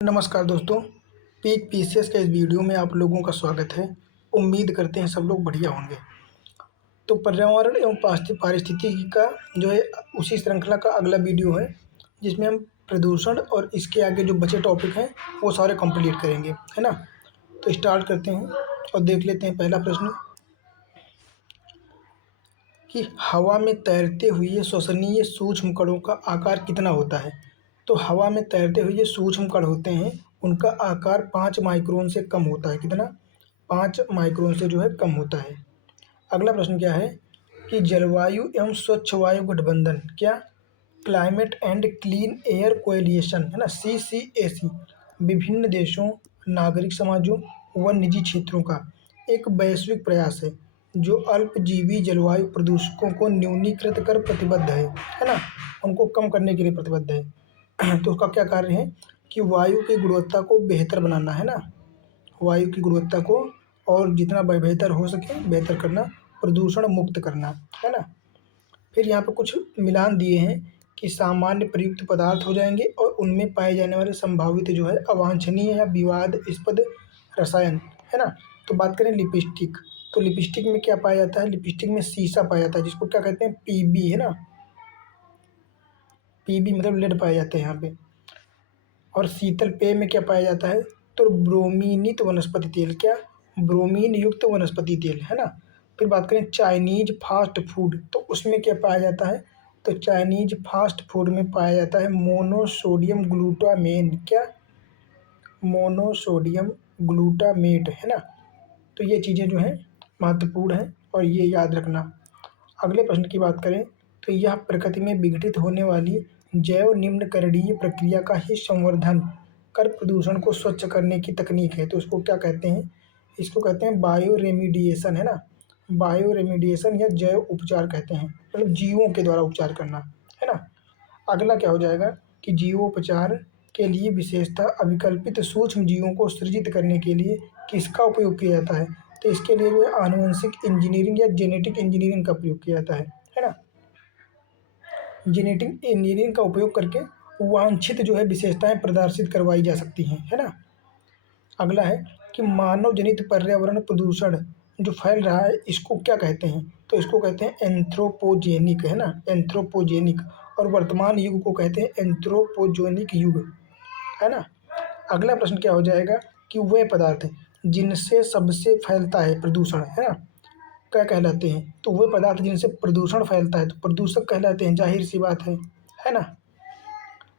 नमस्कार दोस्तों, peak PCS के इस वीडियो में आप लोगों का स्वागत है। उम्मीद करते हैं सब लोग बढ़िया होंगे। तो पर्यावरण एवं पारिस्थितिकी का जो है उसी श्रृंखला का अगला वीडियो है, जिसमें हम प्रदूषण और इसके आगे जो बचे टॉपिक हैं वो सारे कंप्लीट करेंगे, है ना। तो स्टार्ट करते हैं और देख लेते हैं पहला प्रश्न कि हवा में तैरते हुए श्वसनीय सूक्ष्म कणों का आकार कितना होता है। तो हवा में तैरते हुए जो सूक्ष्म कण होते हैं उनका आकार 5 माइक्रोन से कम होता है। कितना? 5 माइक्रोन से जो है कम होता है। अगला प्रश्न क्या है कि जलवायु एवं स्वच्छ वायु गठबंधन क्या climate and clean air coalition, है ना, CCAC, विभिन्न देशों, नागरिक समाजों व निजी क्षेत्रों का एक वैश्विक प्रयास है जो अल्पजीवी जलवायु प्रदूषकों को न्यूनीकृत कर प्रतिबद्ध है ना, उनको कम करने के लिए प्रतिबद्ध है। तो उसका क्या कार्य है कि वायु की गुणवत्ता को बेहतर बनाना, है ना, वायु की गुणवत्ता को और जितना बेहतर हो सके बेहतर करना, प्रदूषण मुक्त करना, है ना। फिर यहाँ पे कुछ मिलान दिए हैं कि सामान्य प्रयुक्त पदार्थ हो जाएंगे और उनमें पाए जाने वाले संभावित जो है अवांछनीय या विवादास्पद रसायन, है ना। तो बात करें लिपस्टिक, तो लिपस्टिक में क्या पाया जाता है? लिपस्टिक में सीसा पाया जाता है, जिसको क्या कहते हैं? पीबी, है ना। पीबी मतलब लेड पाया जाता है यहाँ पे। और शीतल पेय में क्या पाया जाता है? तो ब्रोमीनित वनस्पति तेल, क्या? ब्रोमीन युक्त वनस्पति तेल, है ना। फिर बात करें चाइनीज फास्ट फूड, तो उसमें क्या पाया जाता है? तो चाइनीज फास्ट फूड में पाया जाता है मोनोसोडियम ग्लूटामेन, क्या? मोनोसोडियम ग्लूटामेट, है ना। तो ये चीज़ें जो हैं महत्वपूर्ण हैं और ये याद रखना। अगले प्रश्न की बात करें तो यह प्रकृति में विघटित होने वाली जैव निम्नकरणीय प्रक्रिया का ही संवर्धन कर प्रदूषण को स्वच्छ करने की तकनीक है। तो इसको क्या कहते हैं? इसको कहते हैं बायो रेमिडिएशन, है ना। बायो रेमिडिएशन या जैव उपचार कहते हैं, मतलब जीवों के द्वारा उपचार करना, है ना। अगला क्या हो जाएगा कि जीवोपचार के लिए विशेषतः अविकल्पित सूक्ष्म जीवों को सृजित करने के लिए किसका उपयोग किया जाता है? तो इसके लिए जो है आनुवंशिक इंजीनियरिंग या जेनेटिक इंजीनियरिंग का प्रयोग किया जाता है ना। जेनेटिक इंजीनियरिंग का उपयोग करके वांछित जो है विशेषताएं प्रदर्शित करवाई जा सकती हैं, है ना। अगला है कि मानव जनित पर्यावरण प्रदूषण जो फैल रहा है इसको क्या कहते हैं? तो इसको कहते हैं एंथ्रोपोजेनिक, है ना, एंथ्रोपोजेनिक। और वर्तमान युग को कहते हैं एंथ्रोपोजेनिक युग, है ना। अगला प्रश्न क्या हो जाएगा कि वे पदार्थ जिनसे सबसे फैलता है प्रदूषण, है ना, क्या कहलाते हैं? तो वे पदार्थ जिनसे प्रदूषण फैलता है तो प्रदूषक कहलाते हैं, जाहिर सी बात है ना।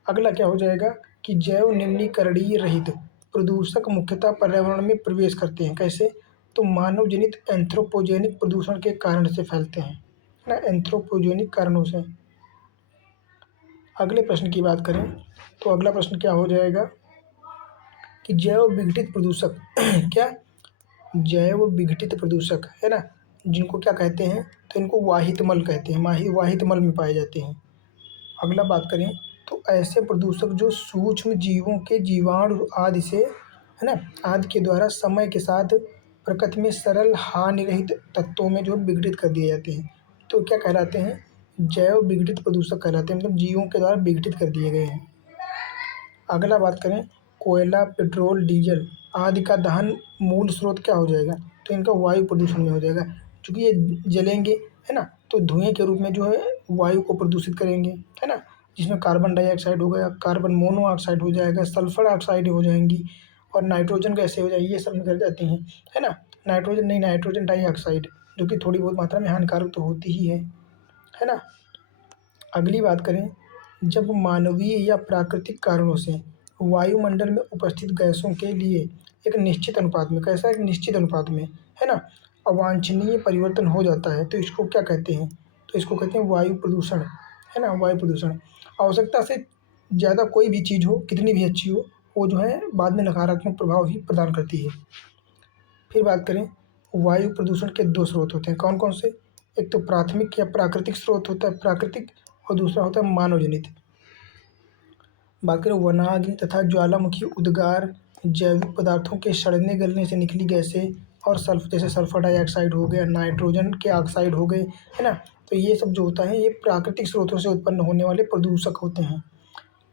अगला क्या हो जाएगा कि जैव निम्नीकरणीय रहित प्रदूषक मुख्यतः पर्यावरण में प्रवेश करते हैं, कैसे? तो मानव जनित एंथ्रोपोजेनिक प्रदूषण के कारण से फैलते हैं, है ना, एंथ्रोपोजेनिक कारणों से। अगले प्रश्न की बात करें तो अगला प्रश्न क्या हो जाएगा कि जैव विघटित प्रदूषक क्या? जैव विघटित प्रदूषक, है ना, जिनको क्या कहते हैं? तो इनको वाहित मल कहते हैं, वाहित मल में पाए जाते हैं। अगला बात करें तो ऐसे प्रदूषक जो सूक्ष्म जीवों के जीवाणु आदि से, है ना, आदि के द्वारा समय के साथ प्रकृति में सरल हानिरहित तत्वों में जो विघटित कर दिए जाते हैं, तो क्या कहलाते हैं? जैव विघटित प्रदूषक कहलाते हैं, मतलब जीवों के द्वारा विघटित कर दिए गए हैं। अगला बात करें कोयला, पेट्रोल, डीजल आदि का दहन मूल स्रोत क्या हो जाएगा? तो इनका वायु प्रदूषण में हो जाएगा, क्योंकि ये जलेंगे, है ना, तो धुएं के रूप में जो है वायु को प्रदूषित करेंगे, है ना, जिसमें कार्बन डाइऑक्साइड हो गया, कार्बन मोनोऑक्साइड हो जाएगा, सल्फर ऑक्साइड हो जाएंगी और नाइट्रोजन गैसें हो जाएगी, ये सब निकल जाती हैं, है ना। नाइट्रोजन नहीं, नाइट्रोजन डाइऑक्साइड, जो कि थोड़ी बहुत मात्रा में हानिकारक तो होती ही है ना। अगली बात करें जब मानवीय या प्राकृतिक कारणों से वायुमंडल में उपस्थित गैसों के लिए एक निश्चित अनुपात में, कैसा? एक निश्चित अनुपात में, है ना, अवांछनीय परिवर्तन हो जाता है तो इसको क्या कहते हैं? तो इसको कहते हैं वायु प्रदूषण, है ना, वायु प्रदूषण। आवश्यकता से ज़्यादा कोई भी चीज़ हो, कितनी भी अच्छी हो, वो जो है बाद में नकारात्मक प्रभाव ही प्रदान करती है। फिर बात करें वायु प्रदूषण के 2 स्रोत होते हैं, कौन कौन से? एक तो प्राथमिक या प्राकृतिक स्रोत होता है, प्राकृतिक, और दूसरा होता है मानव जनित। बात करें वनाग्नि तथा ज्वालामुखी उद्गार, जैविक पदार्थों के सड़ने गलने से निकली गैसें और जैसे सल्फर डाइऑक्साइड हो गया, नाइट्रोजन के ऑक्साइड हो गए, है ना, तो ये सब जो होता है ये प्राकृतिक स्रोतों से उत्पन्न होने वाले प्रदूषक होते हैं।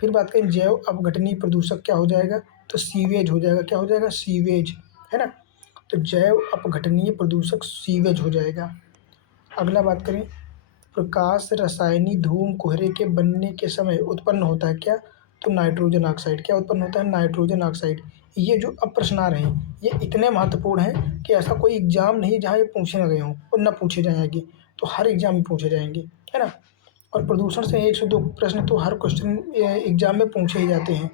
फिर बात करें जैव अपघटनीय प्रदूषक क्या हो जाएगा, तो सीवेज हो जाएगा। क्या हो जाएगा, सीवेज, है ना। तो जैव अपघटनीय प्रदूषक सीवेज हो जाएगा। अगला बात करें, प्रकाश रासायनिक धूम कोहरे के बनने के समय उत्पन्न होता है क्या, तो नाइट्रोजन ऑक्साइड। क्या उत्पन्न होता है, नाइट्रोजन ऑक्साइड। ये जो अब प्रश्न आ रहे हैं ये इतने महत्वपूर्ण हैं कि ऐसा कोई एग्जाम नहीं जहाँ ये पूछे ना गए हों और ना पूछे जाएंगे, तो हर एग्जाम में पूछे जाएंगे, है ना। और प्रदूषण से 1 से 2 प्रश्न तो हर क्वेश्चन एग्जाम में पूछे ही जाते हैं,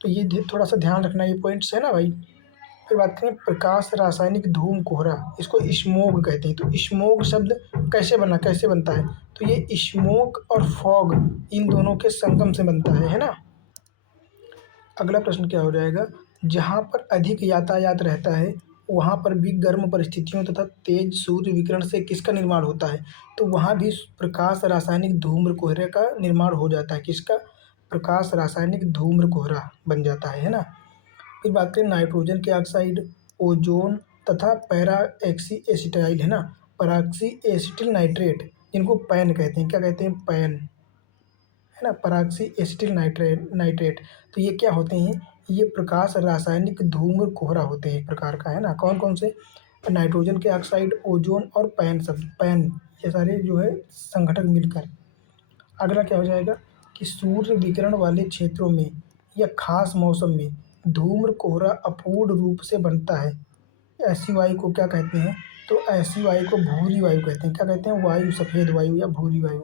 तो ये थोड़ा सा ध्यान रखना, ये पॉइंट्स है ना भाई। फिर बात करें प्रकाश रासायनिक धूम कोहरा, इसको स्मोग कहते हैं। तो स्मोग शब्द कैसे बना, कैसे बनता है, तो ये स्मोक और फॉग इन दोनों के संगम से बनता है ना। अगला प्रश्न क्या हो जाएगा, जहाँ पर अधिक यातायात रहता है वहाँ पर भी गर्म परिस्थितियों तथा तेज सूर्य विकिरण से किसका निर्माण होता है, तो वहाँ भी प्रकाश रासायनिक धूम्र कोहरे का निर्माण हो जाता है। किसका, प्रकाश रासायनिक धूम्र कोहरा बन जाता है ना। फिर बात करें नाइट्रोजन के ऑक्साइड, ओजोन तथा पैरा एक्सी एसिटाइल, है ना, पराक्सी एसिटिल नाइट्रेट, जिनको पैन कहते हैं। क्या कहते हैं, पैन, है ना, पराक्सी एसिटिल नाइट्रेट। तो ये क्या होते हैं, ये प्रकाश रासायनिक धूम्र कोहरा होते हैं एक प्रकार का, है ना। कौन कौन से, नाइट्रोजन के ऑक्साइड, ओजोन और पैन, सब पैन, ये सारे जो है संघटक मिलकर। अगला क्या हो जाएगा कि सूर्य विकिरण वाले क्षेत्रों में या खास मौसम में धूम्र कोहरा अपूर्ण रूप से बनता है। ऐसी वायु को क्या कहते हैं, तो ऐसी वायु को भूरी वायु कहते हैं। क्या कहते हैं, वायु, सफ़ेद वायु या भूरी वायु।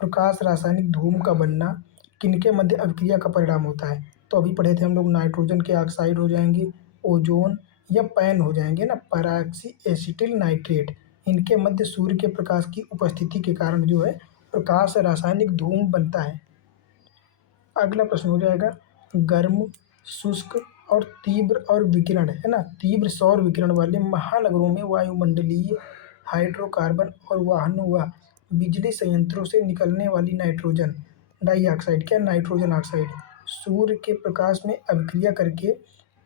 प्रकाश रासायनिक धूम का बनना किनके मध्य अभिक्रिया का परिणाम होता है, तो अभी पढ़े थे हम लोग, नाइट्रोजन के ऑक्साइड हो जाएंगे, ओजोन या पैन हो जाएंगे ना, पराक्सी एसिटिल नाइट्रेट, इनके मध्य सूर्य के प्रकाश की उपस्थिति के कारण जो है प्रकाश रासायनिक धूम बनता है। अगला प्रश्न हो जाएगा, गर्म, शुष्क और तीव्र और विकिरण, है ना, तीव्र सौर विकिरण वाले महानगरों में वायुमंडलीय हाइड्रोकार्बन और वाहनों व बिजली संयंत्रों से निकलने वाली नाइट्रोजन डाइऑक्साइड, क्या, नाइट्रोजन ऑक्साइड, सूर्य के प्रकाश में अभिक्रिया करके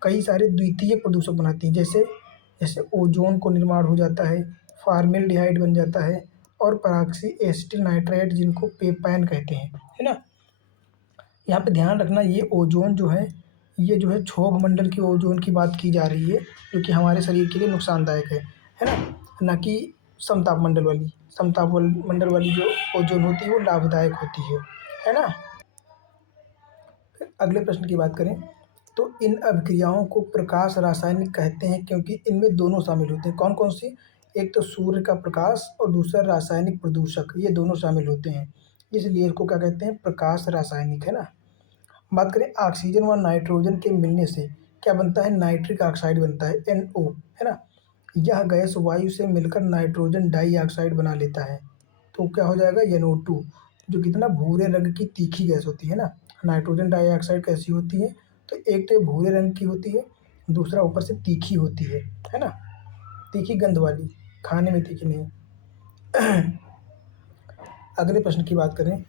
कई सारे द्वितीयक प्रदूषक बनाती हैं। जैसे जैसे ओजोन को निर्माण हो जाता है, फॉर्मेल्डिहाइड बन जाता है, और पराक्सी एसिटिल नाइट्राइड, जिनको पेपैन कहते हैं, है ना। यहाँ पे ध्यान रखना, ये ओजोन जो है, ये जो है क्षोभ मंडल की ओजोन की बात की जा रही है, जो कि हमारे शरीर के लिए नुकसानदायक है ना, ना कि समताप मंडल वाली। समताप मंडल वाली जो ओजोन होती है वो लाभदायक होती है ना। फिर अगले प्रश्न की बात करें, तो इन अभिक्रियाओं को प्रकाश रासायनिक कहते हैं क्योंकि इनमें दोनों शामिल होते हैं। कौन कौन सी, एक तो सूर्य का प्रकाश और दूसरा रासायनिक प्रदूषक, ये दोनों शामिल होते हैं, इसलिए इसको क्या कहते हैं, प्रकाश रासायनिक, है ना। बात करें ऑक्सीजन व नाइट्रोजन के मिलने से क्या बनता है, नाइट्रिक ऑक्साइड बनता है, NO, है ना। यह गैस वायु से मिलकर नाइट्रोजन डाइऑक्साइड बना लेता है, तो क्या हो जाएगा, NO2, जो कितना भूरे रंग की तीखी गैस होती है ना। नाइट्रोजन डाइऑक्साइड कैसी होती है, तो एक तो भूरे रंग की होती है, दूसरा ऊपर से तीखी होती है ना, तीखी गंध वाली, खाने में तीखी नहीं। अगले प्रश्न की बात करें,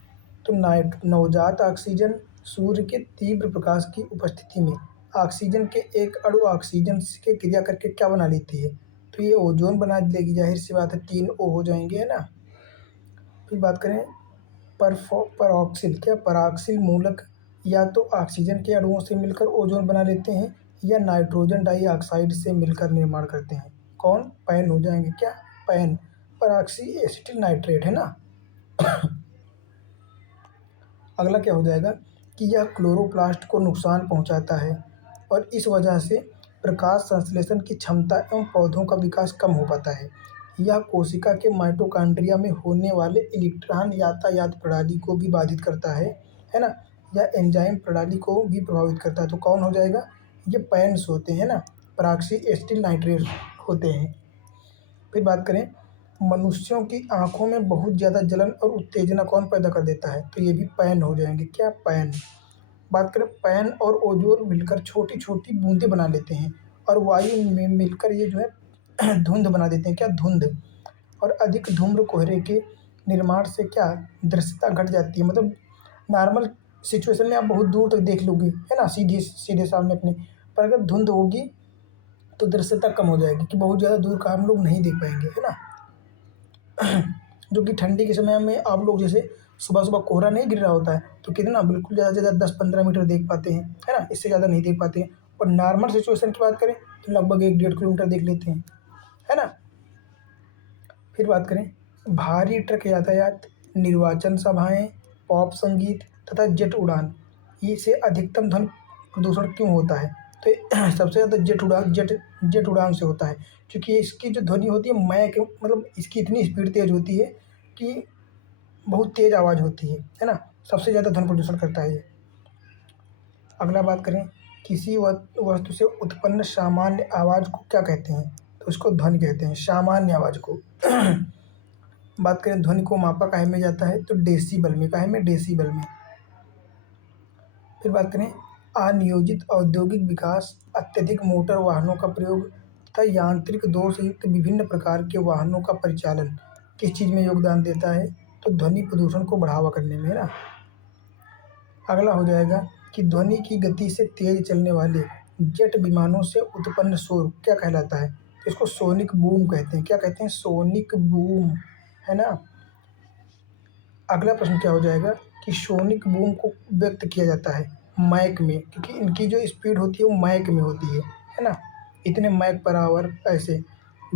तो नवजात ऑक्सीजन सूर्य के तीव्र प्रकाश की उपस्थिति में ऑक्सीजन के एक अणु ऑक्सीजन से क्रिया करके क्या बना लेती है, तो ये ओजोन बना लेगी, जाहिर सी बात है, 3O हो जाएंगे, है ना। फिर बात करें परऑक्सिल, क्या, पराक्सिल मूलक या तो ऑक्सीजन के अणुओं से मिलकर ओजोन बना लेते हैं या नाइट्रोजन डाइऑक्साइड से मिलकर निर्माण करते हैं। कौन, पैन हो जाएंगे, क्या, पैन, पराक्सी एसिटिल नाइट्रेट, है ना। अगला क्या हो जाएगा कि यह क्लोरोप्लास्ट को नुकसान पहुंचाता है और इस वजह से प्रकाश संश्लेषण की क्षमता एवं पौधों का विकास कम हो पाता है। यह कोशिका के माइटोकॉन्ड्रिया में होने वाले इलेक्ट्रॉन यातायात प्रणाली को भी बाधित करता है ना। यह एंजाइम प्रणाली को भी प्रभावित करता है। तो कौन हो जाएगा, ये पैन्स होते हैं ना, पराक्सी एसिटिल नाइट्रेट होते हैं। फिर बात करें, मनुष्यों की आंखों में बहुत ज़्यादा जलन और उत्तेजना कौन पैदा कर देता है, तो ये भी पैन हो जाएंगे, क्या, पैन। बात करें, पैन और ओजोन मिलकर छोटी छोटी बूंदें बना लेते हैं और वायु में मिलकर ये जो है धुंध बना देते हैं, क्या, धुंध। और अधिक धूम्र कोहरे के निर्माण से क्या, दृश्यता घट जाती है, मतलब नॉर्मल सिचुएशन में आप बहुत दूर तक देख लोगे, है ना, सीधे सीधे सामने अपने, पर अगर धुंध होगी तो दृश्यता कम हो जाएगी कि बहुत ज़्यादा दूर का हम लोग नहीं देख पाएंगे, है ना। जो कि ठंडी के समय में आप लोग जैसे सुबह सुबह कोहरा नहीं गिर रहा होता है तो कितना, बिल्कुल ज़्यादा से ज़्यादा 10-15 मीटर देख पाते हैं, है ना, इससे ज़्यादा नहीं देख पाते हैं। और नॉर्मल सिचुएशन की बात करें तो लगभग 1-1.5 किलोमीटर देख लेते हैं, है ना। फिर बात करें भारी ट्रक यातायात, निर्वाचन सभाएं, पॉप संगीत तथा जेट उड़ान, ये से अधिकतम ध्वनि प्रदूषण क्यों होता है? तो सबसे ज़्यादा जेट उड़ान से होता है, क्योंकि इसकी जो ध्वनि होती है मैक, मतलब इसकी इतनी स्पीड तेज़ होती है कि बहुत तेज़ आवाज़ होती है ना। सबसे ज़्यादा ध्वनि प्रदूषण करता है ये। अगला बात करें किसी वस्तु से उत्पन्न सामान्य आवाज़ को क्या कहते हैं? तो इसको ध्वनि कहते हैं, सामान्य आवाज़ को। बात करें ध्वनि को मापा काहे में जाता है? तो डेसीबल में, काहे में? डेसीबल में। फिर बात करें अनियोजित औद्योगिक विकास, अत्यधिक मोटर वाहनों का प्रयोग तथा यांत्रिक दोष युक्त विभिन्न प्रकार के वाहनों का परिचालन किस चीज़ में योगदान देता है? तो ध्वनि प्रदूषण को बढ़ावा करने में, है ना। अगला हो जाएगा कि ध्वनि की गति से तेज चलने वाले जेट विमानों से उत्पन्न शोर क्या कहलाता है? तो इसको सोनिक बूम कहते हैं। क्या कहते हैं? सोनिक बूम, है ना। अगला प्रश्न क्या हो जाएगा कि सोनिक बूम को व्यक्त किया जाता है मैक में, क्योंकि इनकी जो स्पीड होती है वो मैक में होती है ना। इतने मैक पर आवर, ऐसे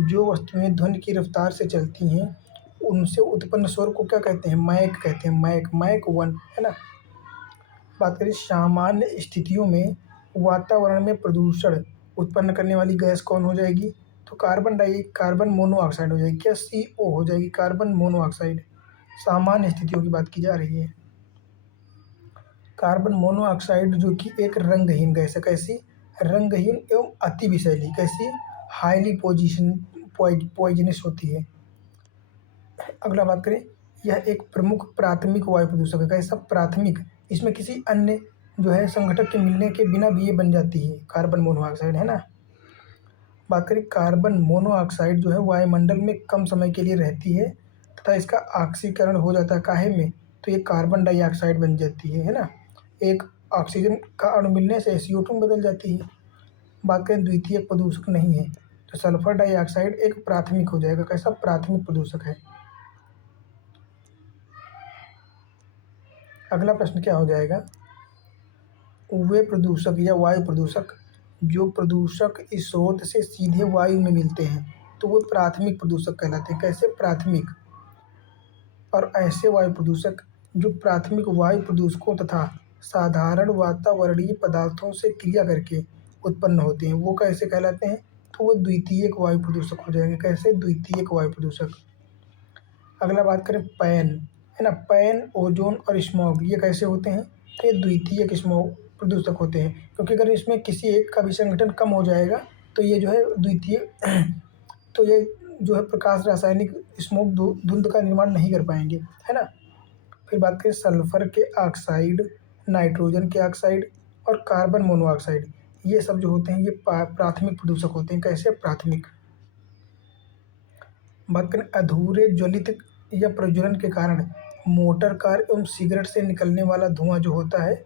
जो वस्तुएं ध्वनि की रफ्तार से चलती हैं उनसे उत्पन्न शोर को क्या कहते हैं? मैक कहते हैं, मैक 1, है ना। बात करें सामान्य स्थितियों में वातावरण में प्रदूषण उत्पन्न करने वाली गैस कौन हो जाएगी? तो कार्बन मोनोऑक्साइड हो जाएगी। क्या? CO हो जाएगी, कार्बन मोनोऑक्साइड। सामान्य स्थितियों की बात की जा रही है। कार्बन मोनोऑक्साइड जो कि एक रंगहीन गैस है। कैसी? रंगहीन एवं अति विषैली। कैसी? हाईली पॉइजनस होती है। अगला बात करें यह एक प्रमुख प्राथमिक वायु प्रदूषक है। कैसा? प्राथमिक। इसमें किसी अन्य जो है संगठक के मिलने के बिना भी ये बन जाती है, कार्बन मोनोऑक्साइड, है ना। बात करें कार्बन मोनोऑक्साइड जो है वायुमंडल में कम समय के लिए रहती है तथा इसका ऑक्सीकरण हो जाता है काहे में? तो ये कार्बन डाइऑक्साइड बन जाती है ना। एक ऑक्सीजन का अणु मिलने से CO2 में बदल जाती है। बात करें द्वितीयक प्रदूषक नहीं है तो सल्फर डाइऑक्साइड एक प्राथमिक हो जाएगा। कैसा? प्राथमिक प्रदूषक है। अगला प्रश्न क्या हो जाएगा? वे प्रदूषक या वायु प्रदूषक जो प्रदूषक इस स्रोत से सीधे वायु में मिलते हैं तो वो प्राथमिक प्रदूषक कहलाते हैं। कैसे? प्राथमिक। और ऐसे वायु प्रदूषक जो प्राथमिक वायु प्रदूषकों तथा साधारण वातावरणीय पदार्थों से क्रिया करके उत्पन्न होते हैं वो कैसे कहलाते हैं? तो वो द्वितीयक वायु प्रदूषक हो जाएंगे। कैसे? द्वितीयक वायु प्रदूषक। अगला बात करें पैन, है ना। पैन, ओजोन और स्मॉग ये कैसे होते हैं? तो ये द्वितीयक स्मॉग प्रदूषक होते हैं, क्योंकि अगर इसमें किसी एक का भी संगठन कम हो जाएगा तो ये जो है द्वितीय तो ये जो है प्रकाश रासायनिक स्मोक धुंध का निर्माण नहीं कर पाएंगे, है ना। फिर बात करें सल्फर के ऑक्साइड, नाइट्रोजन के ऑक्साइड और कार्बन मोनोऑक्साइड, ये सब जो होते हैं ये प्राथमिक प्रदूषक होते हैं। कैसे? प्राथमिक। बात करें अधूरे ज्वलित या प्रज्वलन के कारण मोटर कार एवं सिगरेट से निकलने वाला धुआं जो होता है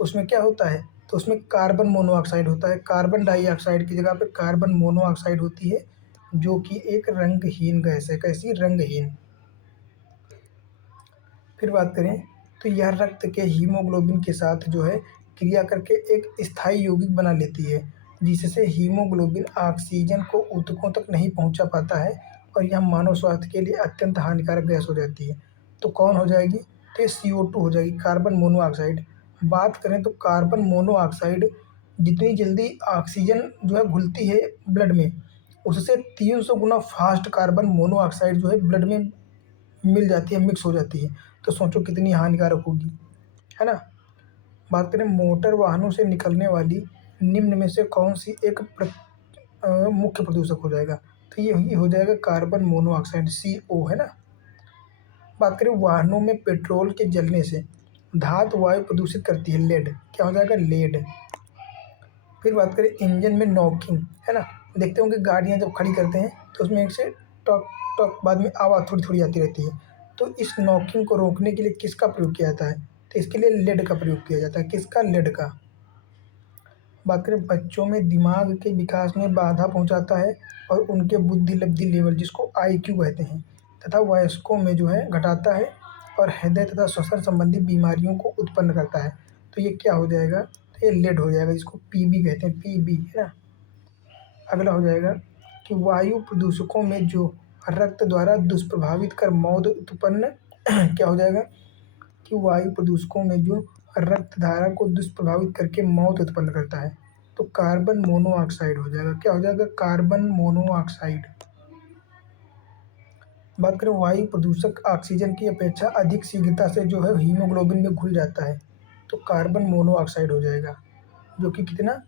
उसमें क्या होता है? तो उसमें कार्बन मोनोऑक्साइड होता है। कार्बन डाइऑक्साइड की जगह पे कार्बन मोनोऑक्साइड होती है जो कि एक रंगहीन गैस है। कैसी? रंगहीन। फिर बात करें तो यह रक्त के हीमोग्लोबिन के साथ जो है क्रिया करके एक स्थायी यौगिक बना लेती है जिससे हीमोग्लोबिन ऑक्सीजन को ऊतकों तक नहीं पहुंचा पाता है और यह मानव स्वास्थ्य के लिए अत्यंत हानिकारक गैस हो जाती है। तो कौन हो जाएगी? तो ये CO2 हो जाएगी, कार्बन मोनोऑक्साइड। बात करें तो कार्बन मोनोऑक्साइड जितनी जल्दी ऑक्सीजन जो है घुलती है ब्लड में उससे 300 गुना फास्ट कार्बन मोनोऑक्साइड जो है ब्लड में मिल जाती है, मिक्स हो जाती है। तो सोचो कितनी हानिकारक होगी, है ना। बात करें मोटर वाहनों से निकलने वाली निम्न में से कौन सी एक मुख्य प्रदूषक हो जाएगा? तो ये हो जाएगा कार्बन मोनोऑक्साइड, CO, है ना। बात करें वाहनों में पेट्रोल के जलने से धातु वायु प्रदूषित करती है, लेड। क्या हो जाएगा? लेड। फिर बात करें इंजन में नॉकिंग, है ना। देखते होंगे गाड़ियाँ जब खड़ी करते हैं तो उसमें एक से टक टक बाद में आवाज़ थोड़ी थोड़ी आती रहती है। तो इस नॉकिंग को रोकने के लिए किसका प्रयोग किया जाता है? तो इसके लिए लेड का प्रयोग किया जाता है। किसका? लेड का। बात करें बच्चों में दिमाग के विकास में बाधा पहुंचाता है और उनके बुद्धि लब्धि लेवल जिसको IQ कहते हैं तथा वयस्कों में जो है घटाता है और हृदय तथा श्वसन संबंधी बीमारियों को उत्पन्न करता है। तो ये क्या हो जाएगा, तो ये लेड हो जाएगा, जिसको पीबी कहते हैं, पीबी है ना। अगला हो जाएगा कि वायु प्रदूषकों में जो रक्त द्वारा दुष्प्रभावित कर मौत उत्पन्न क्या हो जाएगा कि वायु प्रदूषकों में जो रक्त धारा को दुष्प्रभावित करके मौत उत्पन्न करता है, तो कार्बन मोनोऑक्साइड हो जाएगा। क्या हो जाएगा, कार्बन मोनोऑक्साइड। बात करें वायु प्रदूषक ऑक्सीजन की अपेक्षा अधिक शीघ्रता से जो है हीमोग्लोबिन में घुल जाता है, तो कार्बन मोनोऑक्साइड हो जाएगा, जो कि कितना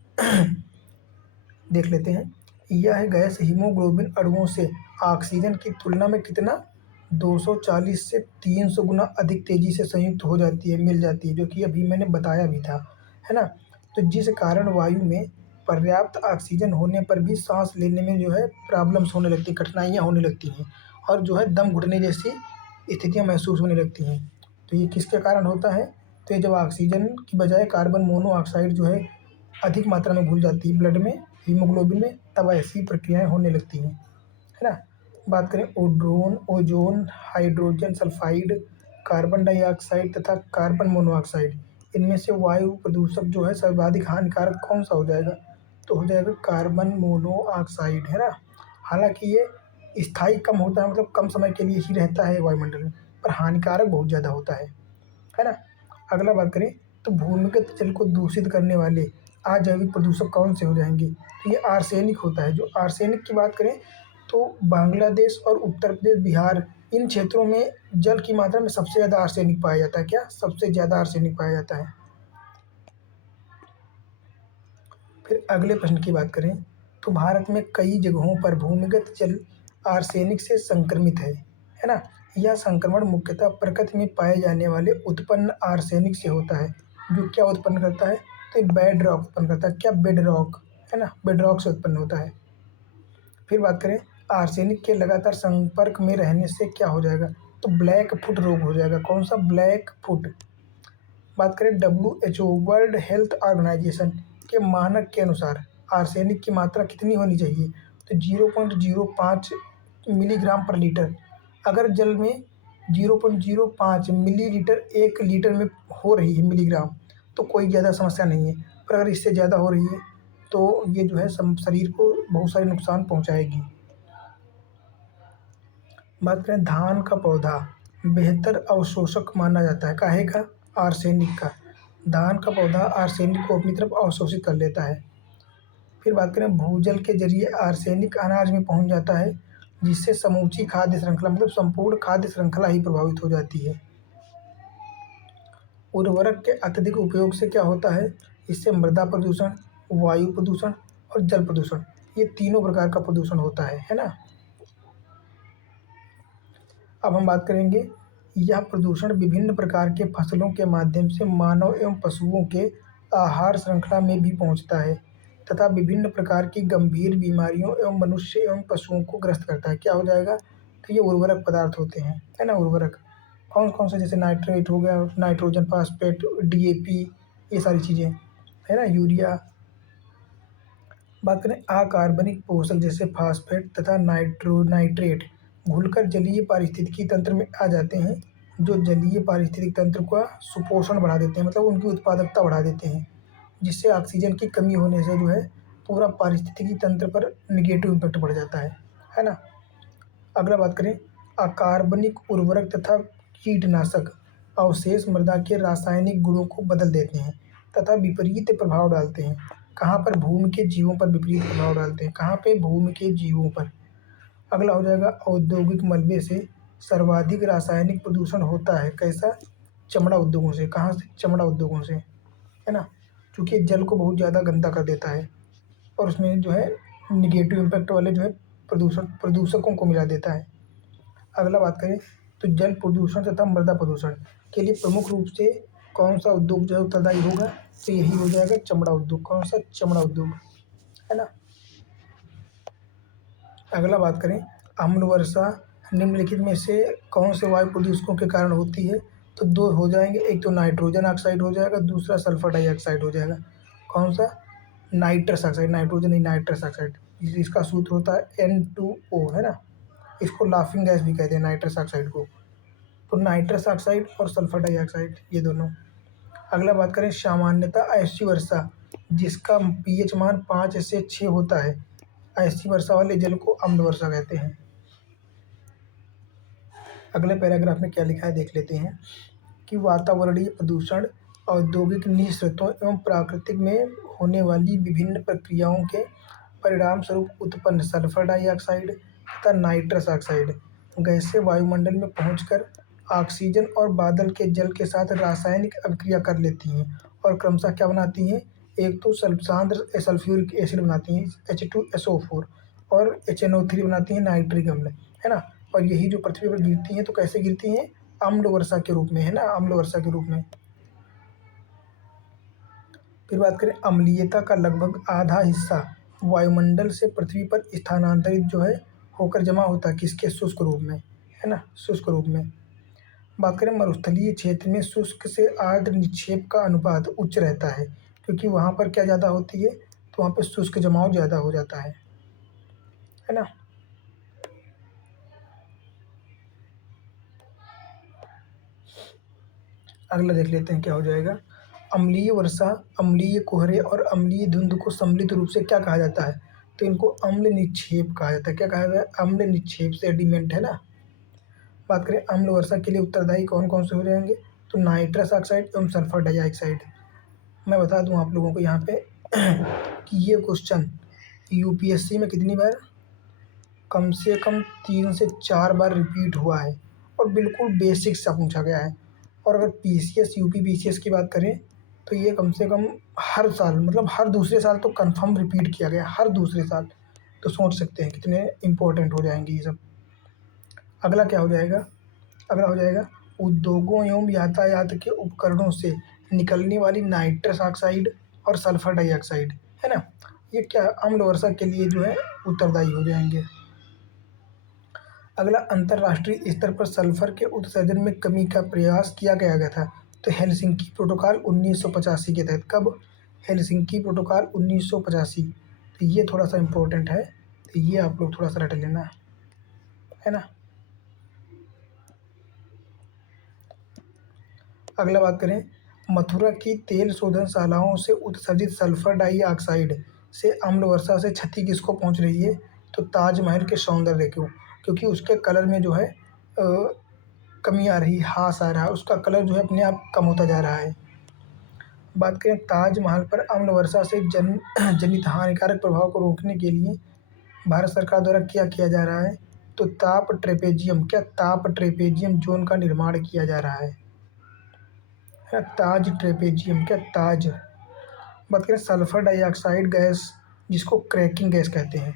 देख लेते हैं। यह गैस हीमोग्लोबिन अणुओं से ऑक्सीजन की तुलना में कितना 240 से 300 गुना अधिक तेजी से संयुक्त हो जाती है, मिल जाती है, जो कि अभी मैंने बताया भी था, है ना। तो जिस कारण वायु में पर्याप्त ऑक्सीजन होने पर भी सांस लेने में जो है प्रॉब्लम्स होने लगती, कठिनाइयाँ होने लगती हैं, और जो है दम घुटने जैसी स्थितियाँ महसूस होने लगती हैं। तो ये किसके कारण होता है, तो ये जब ऑक्सीजन की बजाय कार्बन मोनोऑक्साइड जो है अधिक मात्रा में घुल जाती है ब्लड में, हीमोग्लोबिन में, तब ऐसी प्रक्रियाएं होने लगती हैं, है ना। बात करें ozone, hydrogen sulphide, carbon dioxide तथा कार्बन मोनोऑक्साइड, इनमें से वायु प्रदूषक जो है सर्वाधिक हानिकारक कौन सा हो जाएगा, तो हो जाएगा कार्बन मोनोऑक्साइड, है ना। हालांकि ये स्थायी कम होता है, मतलब कम समय के लिए ही रहता है वायुमंडल में, पर हानिकारक बहुत ज़्यादा होता है ना। अगला बात करें तो भूमिगत जल को दूषित करने वाले अजैविक प्रदूषक कौन से हो जाएंगे, तो ये आर्सेनिक होता है। जो आर्सेनिक की बात करें तो बांग्लादेश और उत्तर प्रदेश, बिहार, इन क्षेत्रों में जल की मात्रा में सबसे ज़्यादा आर्सेनिक पाया जाता है। क्या, सबसे ज़्यादा आर्सेनिक पाया जाता है। फिर अगले प्रश्न की बात करें तो भारत में कई जगहों पर भूमिगत जल आर्सेनिक से संक्रमित है ना। यह संक्रमण मुख्यतः प्रकृति में पाए जाने वाले उत्पन्न आर्सेनिक से होता है, जो क्या उत्पन्न करता है, तो बेड रॉक उत्पन्न करता है। क्या, बेड रॉक, है ना, बेड रॉक से उत्पन्न होता है। फिर बात करें आर्सेनिक के लगातार संपर्क में रहने से क्या हो जाएगा, तो ब्लैक फुट रोग हो जाएगा। कौन सा, ब्लैक फुट। बात करें WHO वर्ल्ड हेल्थ ऑर्गेनाइजेशन के मानक के अनुसार आर्सेनिक की मात्रा कितनी होनी चाहिए, तो 0.05 मिलीग्राम पर लीटर। अगर जल में 0.05 मिलीलीटर 1 लीटर में हो रही है मिलीग्राम, तो कोई ज़्यादा समस्या नहीं है, पर अगर इससे ज़्यादा हो रही है तो ये जो है शरीर को बहुत सारे नुकसान पहुंचाएगी। बात करें धान का पौधा बेहतर अवशोषक माना जाता है, काहे का, आर्सेनिक का। धान का पौधा आर्सेनिक को अपनी तरफ अवशोषित कर लेता है। फिर बात करें भूजल के जरिए आर्सेनिक अनाज में पहुंच जाता है, जिससे समूची खाद्य श्रृंखला, मतलब संपूर्ण खाद्य श्रृंखला ही प्रभावित हो जाती है। उर्वरक के अत्यधिक उपयोग से क्या होता है, इससे मृदा प्रदूषण, वायु प्रदूषण और जल प्रदूषण, ये तीनों प्रकार का प्रदूषण होता है ना। अब हम बात करेंगे, यह प्रदूषण विभिन्न प्रकार के फसलों के माध्यम से मानव एवं पशुओं के आहार श्रृंखला में भी पहुंचता है तथा विभिन्न प्रकार की गंभीर बीमारियों एवं मनुष्य एवं पशुओं को ग्रस्त करता है। क्या हो जाएगा, तो ये उर्वरक पदार्थ होते हैं, है ना। उर्वरक कौन कौन से, जैसे नाइट्रेट हो गया, नाइट्रोजन फास्फेट, DAP, ये सारी चीज़ें, है ना, यूरिया। बात करें अकार्बनिक पोषक जैसे फास्फेट तथा नाइट्रेट घुलकर जलीय पारिस्थितिकी तंत्र में आ जाते हैं, जो जलीय पारिस्थितिक तंत्र का सुपोषण बढ़ा देते हैं, मतलब उनकी उत्पादकता बढ़ा देते हैं, जिससे ऑक्सीजन की कमी होने से जो है पूरा पारिस्थितिकी तंत्र पर निगेटिव इम्पैक्ट पड़ जाता है ना। अगला बात करें, अकार्बनिक उर्वरक तथा कीटनाशक अवशेष मृदा के रासायनिक गुणों को बदल देते हैं तथा विपरीत प्रभाव डालते हैं। कहाँ पर, भूमि के जीवों पर विपरीत प्रभाव डालते हैं। कहाँ पे, भूमि के जीवों पर। अगला हो जाएगा औद्योगिक मलबे से सर्वाधिक रासायनिक प्रदूषण होता है। कैसा, चमड़ा उद्योगों से। कहाँ से, चमड़ा उद्योगों से, है ना, क्योंकि जल को बहुत ज़्यादा गंदा कर देता है और उसमें जो है निगेटिव इम्पैक्ट वाले जो है प्रदूषकों को मिला देता है। अगला बात करें तो जल प्रदूषण तथा मृदा प्रदूषण के लिए प्रमुख रूप से कौन सा उद्योग जो है उत्तरदायी होगा, तो यही हो जाएगा चमड़ा उद्योग। कौन सा, चमड़ा उद्योग, है ना। अगला बात करें अम्ल वर्षा निम्नलिखित में से कौन से वायु प्रदूषकों के कारण होती है, तो दो हो जाएंगे, एक तो नाइट्रोजन ऑक्साइड हो जाएगा, दूसरा सल्फर डाइऑक्साइड हो जाएगा। कौन सा, नाइट्रस ऑक्साइड, नाइट्रोजन नहीं, नाइट्रस ऑक्साइड। इसका सूत्र होता है N2O, है ना। इसको लाफिंग गैस भी कहते हैं नाइट्रस ऑक्साइड को। तो नाइट्रस ऑक्साइड और सल्फर डाइऑक्साइड, ये दोनों। अगला बात करें सामान्यतः ऐसी वर्षा जिसका पीएच मान 5 से 6 होता है, ऐसी वर्षा वाले जल को अम्ल वर्षा कहते हैं। अगले पैराग्राफ में क्या लिखा है देख लेते हैं कि वातावरणीय प्रदूषण औद्योगिक निःसृतों एवं प्राकृतिक में होने वाली विभिन्न प्रक्रियाओं के परिणाम स्वरूप उत्पन्न सल्फर डाइऑक्साइड तथा नाइट्रस ऑक्साइड गैसें वायुमंडल में पहुंचकर ऑक्सीजन और बादल के जल के साथ रासायनिक अभिक्रिया कर लेती हैं और क्रमशः क्या बनाती हैं, एक तो सांद्र सल्फ्यूरिक एसिड बनाती हैं H2SO4 और HNO3 बनाती हैं नाइट्रिक अम्ल, है ना। और यही जो पृथ्वी पर गिरती हैं तो कैसे गिरती हैं, अम्ल वर्षा के रूप में, है ना, अम्ल वर्षा के रूप में। फिर बात करें अम्लीयता का लगभग आधा हिस्सा वायुमंडल से पृथ्वी पर स्थानांतरित जो है होकर जमा होता है किसके, शुष्क रूप में, है ना, शुष्क रूप में। बात करें मरुस्थलीय क्षेत्र में शुष्क से आर्द्र निक्षेप का अनुपात उच्च रहता है क्योंकि वहाँ पर क्या ज़्यादा होती है, तो वहाँ पर शुष्क जमाव ज़्यादा हो जाता है ना। अगला देख लेते हैं क्या हो जाएगा। अम्लीय वर्षा, अम्लीय कोहरे और अम्लीय धुंध को सम्मिलित रूप से क्या कहा जाता है, तो इनको अम्ल निक्षेप कहा जाता है। क्या कहा जाता है, अम्ल निक्षेप, सेडिमेंट, है ना। बात करें अम्ल वर्षा के लिए उत्तरदायी कौन कौन से हो जाएंगे, तो नाइट्रस ऑक्साइड एवं सल्फर डाइऑक्साइड। मैं बता दूं आप लोगों को यहाँ पे कि ये क्वेश्चन यूपीएससी में कितनी बार, कम से कम 3 से 4 बार रिपीट हुआ है और बिल्कुल बेसिक सा पूछा गया है। और अगर पीसीएस यूपी पीसीएस की बात करें तो ये कम से कम हर साल, मतलब हर दूसरे साल तो कंफर्म रिपीट किया गया, हर दूसरे साल। तो सोच सकते हैं कितने इम्पोर्टेंट हो जाएंगे ये सब। अगला क्या हो जाएगा, अगला हो जाएगा उद्योगों एवं यातायात के उपकरणों से निकलने वाली नाइट्रस ऑक्साइड और सल्फर डाइऑक्साइड, है ना, ये क्या अम्ल वर्षा के लिए जो है उत्तरदायी हो जाएंगे। अगला अंतर्राष्ट्रीय स्तर पर सल्फर के उत्सर्जन में कमी का प्रयास किया गया था, तो हेलसिंकी प्रोटोकॉल 1985 के तहत। कब, हेलसिंकी प्रोटोकॉल 1985। तो ये थोड़ा सा इम्पोर्टेंट है, तो ये आप लोग थोड़ा सा रट लेना, है ना। अगला बात करें मथुरा की तेल शोधनशालाओं से उत्सर्जित सल्फर डाइऑक्साइड से अम्ल वर्षा से क्षति किसको पहुंच रही है, तो ताजमहल के सौंदर्य को, क्योंकि उसके कलर में जो है कमी आ रही, ह्रास आ रहा है, उसका कलर जो है अपने आप कम होता जा रहा है। बात करें ताजमहल पर अम्ल वर्षा से जनित हानिकारक प्रभाव को रोकने के लिए भारत सरकार द्वारा क्या किया जा रहा है, तो ताप ट्रेपेजियम, क्या ताप ट्रेपेजियम जोन का निर्माण किया जा रहा है, ताज ट्रेपेजियम, क्या ताज। बात करें सल्फर डाइऑक्साइड गैस जिसको क्रैकिंग गैस कहते हैं,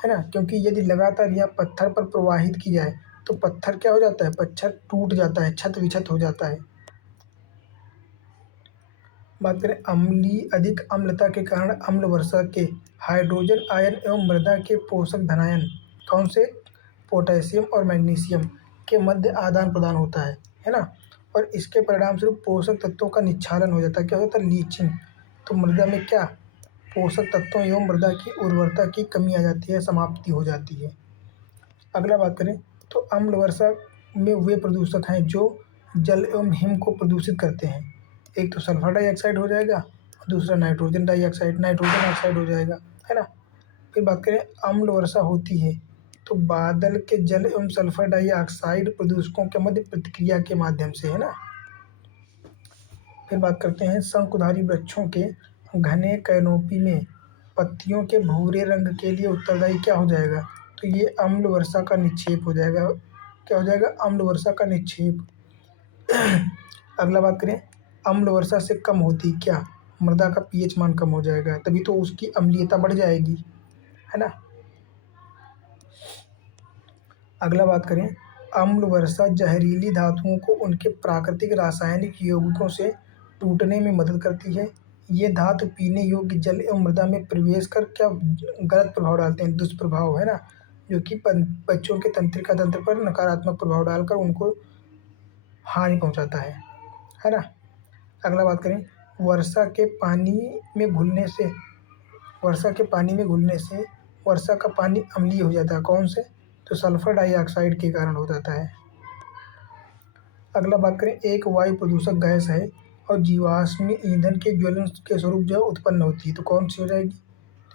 है ना, क्योंकि यदि लगातार यह पत्थर पर प्रवाहित की जाए तो पत्थर क्या हो जाता है, पत्थर टूट जाता है, क्षत विक्षत हो जाता है। बात करें अधिक अम्लता के कारण अम्ल वर्षा के हाइड्रोजन आयन एवं मृदा के पोषक धनायन कौन से, पोटेशियम और मैग्नीशियम के मध्य आदान प्रदान होता है ना। और इसके परिणाम स्वरूप पोषक तत्वों का निच्छालन हो जाता है, क्या होता है, लीचिंग। तो मृदा में क्या, पोषक तत्वों एवं मृदा की उर्वरता की कमी आ जाती है, समाप्ति हो जाती है। अगला बात करें तो अम्ल वर्षा में वे प्रदूषक हैं जो जल एवं हिम को प्रदूषित करते हैं। एक तो सल्फर डाइऑक्साइड हो जाएगा, दूसरा नाइट्रोजन डाइऑक्साइड, नाइट्रोजन ऑक्साइड हो जाएगा, है ना। फिर बात करें अम्ल वर्षा होती है तो बादल के जल एवं सल्फर डाइऑक्साइड प्रदूषकों के मध्य प्रतिक्रिया के माध्यम से, है ना। फिर बात करते हैं शंकुधारी वृक्षों के घने कैनोपी में पत्तियों के भूरे रंग के लिए उत्तरदायी क्या हो जाएगा, तो ये अम्ल वर्षा का निक्षेप हो जाएगा। क्या हो जाएगा, अम्ल वर्षा का निक्षेप। अगला बात करें अम्ल वर्षा से कम होती क्या, मृदा का पीएच मान कम हो जाएगा, तभी तो उसकी अम्लीयता बढ़ जाएगी, है ना। अगला बात करें अम्ल वर्षा जहरीली धातुओं को उनके प्राकृतिक रासायनिक यौगिकों से टूटने में मदद करती है। ये धातु पीने योग्य जल एवं मृदा में प्रवेश कर क्या गलत प्रभाव डालते हैं, दुष्प्रभाव, है ना, जो कि बच्चों के तंत्रिका तंत्र पर नकारात्मक प्रभाव डालकर उनको हानि पहुंचाता है ना। अगला बात करें वर्षा के पानी में घुलने से, वर्षा के पानी में घुलने से वर्षा का पानी अम्लीय हो जाता है, कौन से, तो सल्फर डाइऑक्साइड के कारण हो जाता है। अगला बात करें, एक वायु प्रदूषक गैस है और जीवाश्म ईंधन के ज्वलन के स्वरूप जो उत्पन्न होती है, तो कौन सी हो जाएगी?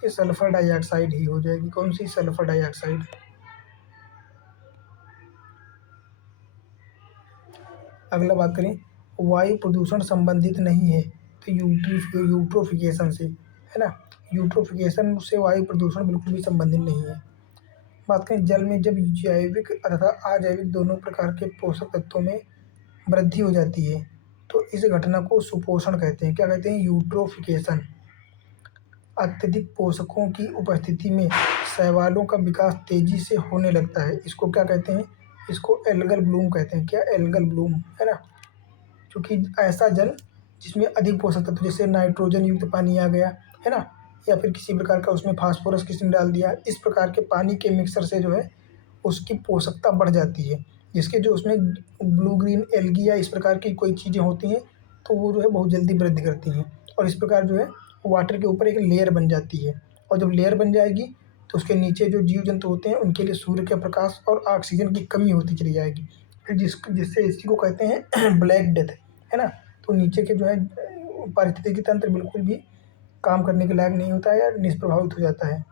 ये सल्फर डाइऑक्साइड ही हो जाएगी। कौन सी? Sulphur dioxide. अगला बात करें, वायु प्रदूषण संबंधित नहीं है तो यूट्रोफिकेशन से, है ना, यूट्रोफिकेशन से वायु प्रदूषण बिल्कुल भी संबंधित नहीं है। बात करें, जल में जब जैविक तथा अजैविक दोनों प्रकार के पोषक तत्वों में वृद्धि हो जाती है तो इस घटना को सुपोषण कहते हैं। क्या कहते हैं? यूट्रोफिकेशन। अत्यधिक पोषकों की उपस्थिति में शैवालों का विकास तेजी से होने लगता है। इसको क्या कहते हैं? इसको एल्गल ब्लूम कहते हैं। क्या? एल्गल ब्लूम, है ना। क्योंकि ऐसा जल जिसमें अधिक पोषक तत्व, जैसे नाइट्रोजन युक्त पानी आ गया, है ना, या फिर किसी प्रकार का उसमें फास्फोरस किसी ने डाल दिया, इस प्रकार के पानी के मिक्सर से जो है उसकी पोषकता बढ़ जाती है, जिसके जो उसमें ब्लू ग्रीन एल्गी या इस प्रकार की कोई चीज़ें होती हैं तो वो जो है बहुत जल्दी वृद्धि करती हैं और इस प्रकार जो है वाटर के ऊपर एक लेयर बन जाती है। और जब लेयर बन जाएगी तो उसके नीचे जो जीव जंतु होते हैं उनके लिए सूर्य के प्रकाश और ऑक्सीजन की कमी होती चली जाएगी, फिर जिससे इसी को कहते हैं ब्लैक डेथ, है ना। तो नीचे के जो है पारिस्थितिकी तंत्र बिल्कुल भी काम करने के लायक नहीं होता है या निष्प्रभावित हो जाता है।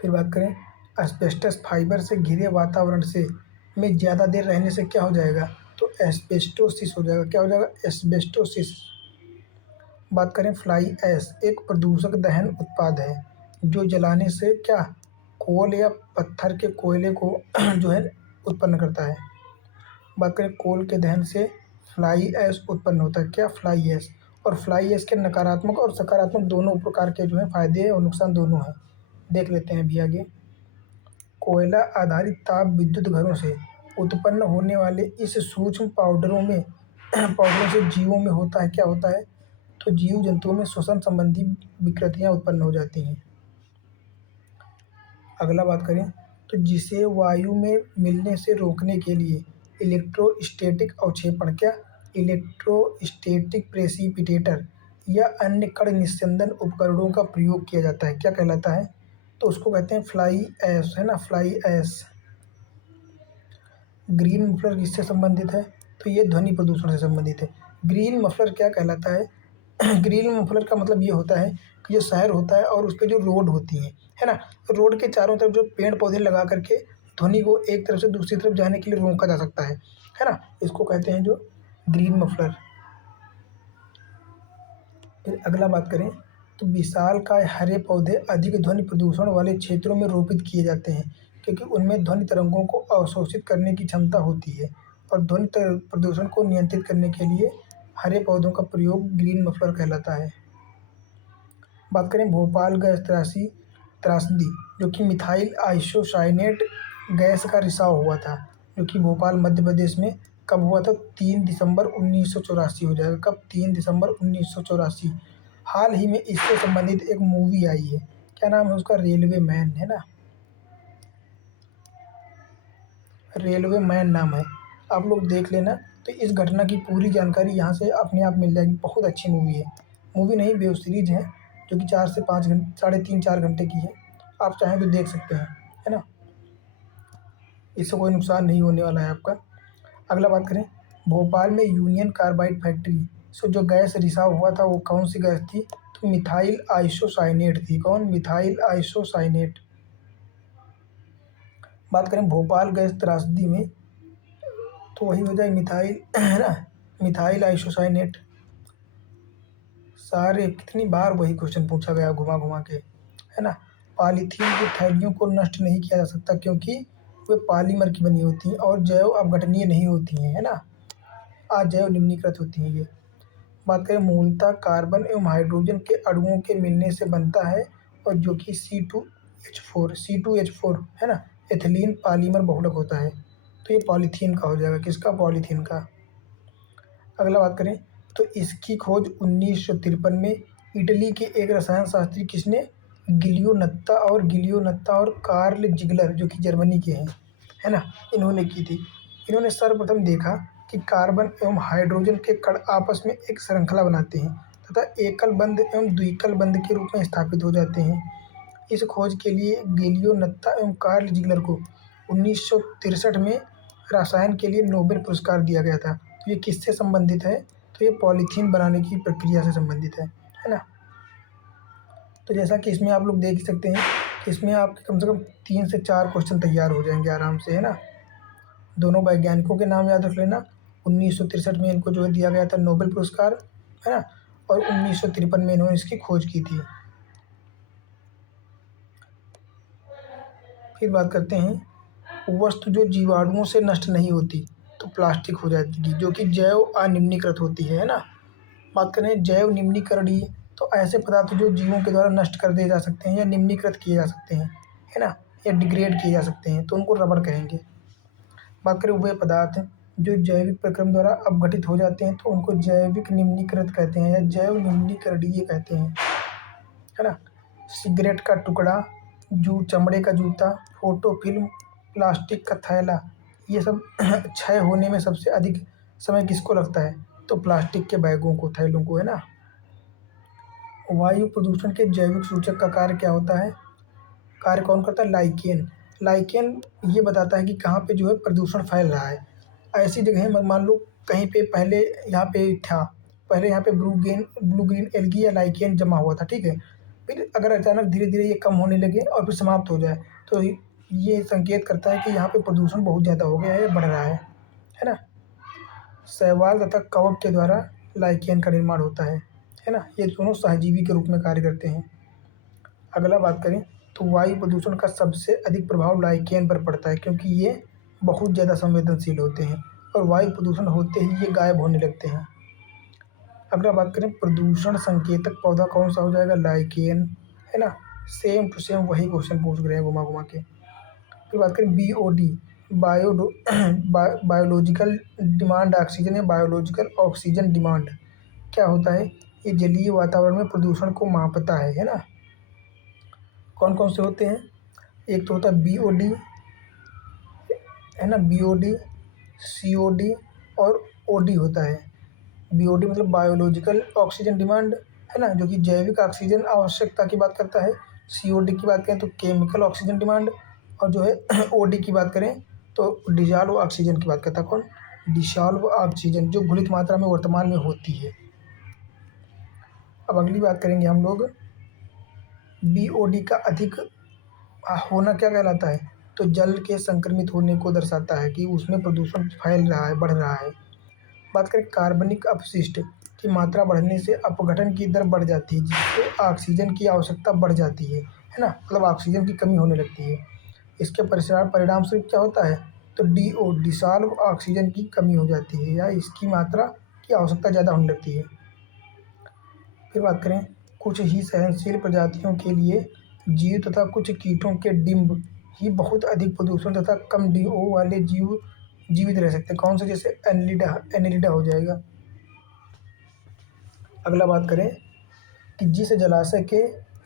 फिर बात करें, एस्बेस्टस फाइबर से घिरे वातावरण से में ज़्यादा देर रहने से क्या हो जाएगा? तो एस्बेस्टोसिस हो जाएगा। क्या हो जाएगा? एस्बेस्टोसिस। बात करें, फ्लाई ऐश एक प्रदूषक दहन उत्पाद है जो जलाने से क्या कोल या पत्थर के कोयले को जो है उत्पन्न करता है। बात करें, कोल के दहन से फ्लाई ऐश उत्पन्न होता है। क्या? Fly ash. और फ्लाई ऐश के नकारात्मक और सकारात्मक दोनों प्रकार के जो है फायदे और नुकसान दोनों हैं। देख लेते हैं अभी आगे। कोयला आधारित ताप विद्युत घरों से उत्पन्न होने वाले इस सूक्ष्म पाउडरों से जीवों में होता है, क्या होता है? तो जीव जंतुओं में श्वसन संबंधी विकृतियां उत्पन्न हो जाती हैं। अगला बात करें, तो जिसे वायु में मिलने से रोकने के लिए इलेक्ट्रोस्टैटिक अवक्षेपण, क्या? इलेक्ट्रोस्टैटिक प्रेसिपिटेटर या अन्य कण निस्यंदन उपकरणों का प्रयोग किया जाता है। क्या कहलाता है? तो उसको कहते हैं फ्लाई ऐश, है ना, फ्लाई ऐश। ग्रीन मफलर किससे संबंधित है? तो ये ध्वनि प्रदूषण से संबंधित है। ग्रीन मफलर क्या कहलाता है? ग्रीन मफलर का मतलब ये होता है कि जो शहर होता है और उस पर जो रोड होती है ना, रोड के चारों तरफ जो पेड़ पौधे लगा करके ध्वनि को एक तरफ से दूसरी तरफ जाने के लिए रोका जा सकता है ना, इसको कहते हैं जो ग्रीन मफलर। फिर अगला बात करें, तो विशालकाय हरे पौधे अधिक ध्वनि प्रदूषण वाले क्षेत्रों में रोपित किए जाते हैं क्योंकि उनमें ध्वनि तरंगों को अवशोषित करने की क्षमता होती है और ध्वनि प्रदूषण को नियंत्रित करने के लिए हरे पौधों का प्रयोग ग्रीन मफलर कहलाता है। बात करें, भोपाल गैस त्रासदी जो कि मिथाइल आइसोसाइनेट गैस का रिसाव हुआ था, जो कि भोपाल मध्य प्रदेश में कब हुआ था? 3 दिसंबर 1984 हो जाएगा। कब? 3 दिसंबर 1984। हाल ही में इससे संबंधित एक मूवी आई है, क्या नाम है उसका? रेलवे मैन, है ना, रेलवे मैन नाम है। आप लोग देख लेना, तो इस घटना की पूरी जानकारी यहाँ से अपने आप मिल जाएगी। बहुत अच्छी मूवी है, मूवी नहीं वेब सीरीज है, जो कि 4 से 5 घंटे, 3.5-4 घंटे की है। आप चाहें तो देख सकते हैं, है ना, इससे कोई नुकसान नहीं होने वाला है आपका। अगला बात करें, भोपाल में यूनियन कार्बाइड फैक्ट्री से जो गैस रिसाव हुआ था वो कौन सी गैस थी? तो मिथाइल आइसोसाइनेट थी। कौन? Methyl isocyanate. बात करें भोपाल गैस त्रासदी में, तो वही हो जाए मिथाइल, है ना, मिथाइल आइसोसाइनेट। सारे कितनी बार वही क्वेश्चन पूछा गया घुमा घुमा के, है ना। पॉलीथीन की थैलियों को नष्ट नहीं किया जा सकता क्योंकि वे पॉलीमर की बनी होती हैं और जैव अपघटनीय नहीं होती हैं, है ना, अजैव निम्नीकृत होती हैं ये। बात करें, मूलतः कार्बन एवं हाइड्रोजन के अणुओं के मिलने से बनता है और जो कि C2H4 है ना, एथिलीन पॉलीमर बहुलक होता है। तो ये पॉलीथीन का हो जाएगा। किसका? पॉलीथीन का। अगला बात करें, तो इसकी खोज 1953 में इटली के एक रसायन शास्त्री किसने? गिलियो नत्ता और कार्ल जिगलर, जो कि जर्मनी के हैं, है ना, इन्होंने की थी। इन्होंने सर्वप्रथम देखा कि कार्बन एवं हाइड्रोजन के कण आपस में एक श्रृंखला बनाते हैं तथा एकल बंध एवं द्विकल बंध के रूप में स्थापित हो जाते हैं। इस खोज के लिए गिलियो नत्ता एवं कार्ल जिगलर को 1963 में रसायन के लिए नोबेल पुरस्कार दिया गया था। तो ये किससे संबंधित है? तो ये पॉलीथीन बनाने की प्रक्रिया से संबंधित है ना। तो जैसा कि इसमें आप लोग देख सकते हैं कि इसमें आपके कम से कम 3 से 4 क्वेश्चन तैयार हो जाएंगे आराम से, है ना। दोनों वैज्ञानिकों के नाम याद रख लेना। 1963 में इनको जो है दिया गया था नोबेल पुरस्कार, है ना, और 1953 में इन्होंने इसकी खोज की थी। फिर बात करते हैं वस्तु जो जीवाणुओं से नष्ट नहीं होती तो प्लास्टिक हो जाती है, जो कि जैव अनिम्नीकृत होती है ना। बात करें जैव निम्नीकरणीय, तो ऐसे पदार्थ जो जीवों के द्वारा नष्ट कर दिए जा सकते हैं या निम्नीकृत किए जा सकते हैं, है ना, या डिग्रेड किए जा सकते हैं, तो उनको रबड़ कहेंगे। बात करें वे पदार्थ जो जैविक प्रक्रम द्वारा अपघटित हो जाते हैं तो उनको जैविक निम्नीकृत कहते हैं या जैव निम्नीकरणीय कहते हैं, है ना। सिगरेट का टुकड़ा, चमड़े का जूता, फोटो फिल्म, प्लास्टिक का थैला, ये सब क्षय होने में सबसे अधिक समय किसको लगता है? तो प्लास्टिक के बैगों को, थैलों को, है ना। वायु प्रदूषण के जैविक सूचक का कार्य क्या होता है? कार्य कौन करता है? लाइकेन। लाइकेन ये बताता है कि कहाँ पे जो है प्रदूषण फैल रहा है। ऐसी जगह मान लो कहीं पे पहले यहाँ पे था, पहले यहाँ पे ब्लू ग्रीन एल्गी या लाइकेन जमा हुआ था, ठीक है। फिर अगर अचानक धीरे धीरे ये कम होने लगे और फिर समाप्त हो जाए तो ये संकेत करता है कि यहाँ पे प्रदूषण बहुत ज़्यादा हो गया है या बढ़ रहा है ना। शैवाल तथा कवक के द्वारा लाइकेन का निर्माण होता है ना। ये दोनों सहजीवी के रूप में कार्य करते हैं। अगला बात करें तो वायु प्रदूषण का सबसे अधिक प्रभाव लाइकेन पर पड़ता है क्योंकि ये बहुत ज़्यादा संवेदनशील होते हैं और वायु प्रदूषण होते ही ये गायब होने लगते हैं। अगला बात करें प्रदूषण संकेतक पौधा कौन सा हो जाएगा? लाइकेन, है ना। सेम टू सेम वही क्वेश्चन पूछ रहे हैं घुमा घुमा के। फिर बात करें BOD, बायोलॉजिकल डिमांड ऑक्सीजन या बायोलॉजिकल ऑक्सीजन डिमांड क्या होता है? ये जलीय वातावरण में प्रदूषण को मापता है ना। कौन कौन से होते हैं? एक तो होता है BOD, है ना, BOD, COD और OD होता है। BOD मतलब बायोलॉजिकल ऑक्सीजन डिमांड, है ना, जो कि जैविक ऑक्सीजन आवश्यकता की बात करता है। COD की बात करें तो केमिकल ऑक्सीजन डिमांड, और जो है OD की बात करें तो डिजॉल्व ऑक्सीजन की बात करता है। कौन? डिसॉल्व ऑक्सीजन, जो घुलित मात्रा में वर्तमान में होती है। अब अगली बात करेंगे हम लोग BOD का अधिक होना क्या कहलाता है? तो जल के संक्रमित होने को दर्शाता है कि उसमें प्रदूषण फैल रहा है, बढ़ रहा है। बात करें कार्बनिक अपशिष्ट की मात्रा बढ़ने से अपघटन की दर बढ़ जाती है जिससे ऑक्सीजन की आवश्यकता बढ़ जाती है ना, मतलब ऑक्सीजन की कमी होने लगती है। इसके परिणाम स्वरूप क्या होता है? तो DO डिसॉल्व ऑक्सीजन की कमी हो जाती है या इसकी मात्रा की आवश्यकता ज़्यादा होने लगती है। फिर बात करें कुछ ही सहनशील प्रजातियों के लिए जीव तथा कुछ कीटों के डिंब ही बहुत अधिक प्रदूषण तथा कम DO वाले जीव जीवित रह सकते हैं। कौन से? जैसे एनिलिडा हो जाएगा। अगला बात करें कि जिस जलाशय के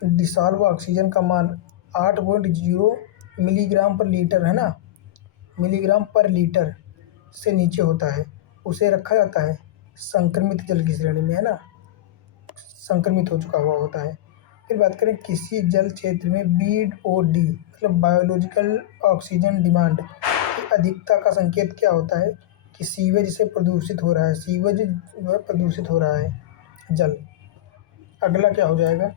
डिसॉल्व ऑक्सीजन का मान 8.0 मिलीग्राम पर लीटर, है ना, मिलीग्राम पर लीटर से नीचे होता है उसे रखा जाता है संक्रमित जल की श्रेणी में, है ना, संक्रमित हो चुका हुआ होता है। फिर बात करें किसी जल क्षेत्र में BOD मतलब बायोलॉजिकल ऑक्सीजन डिमांड की अधिकता का संकेत क्या होता है? कि सीवेज से प्रदूषित हो रहा है, सीवेज जो है प्रदूषित हो रहा है जल। अगला क्या हो जाएगा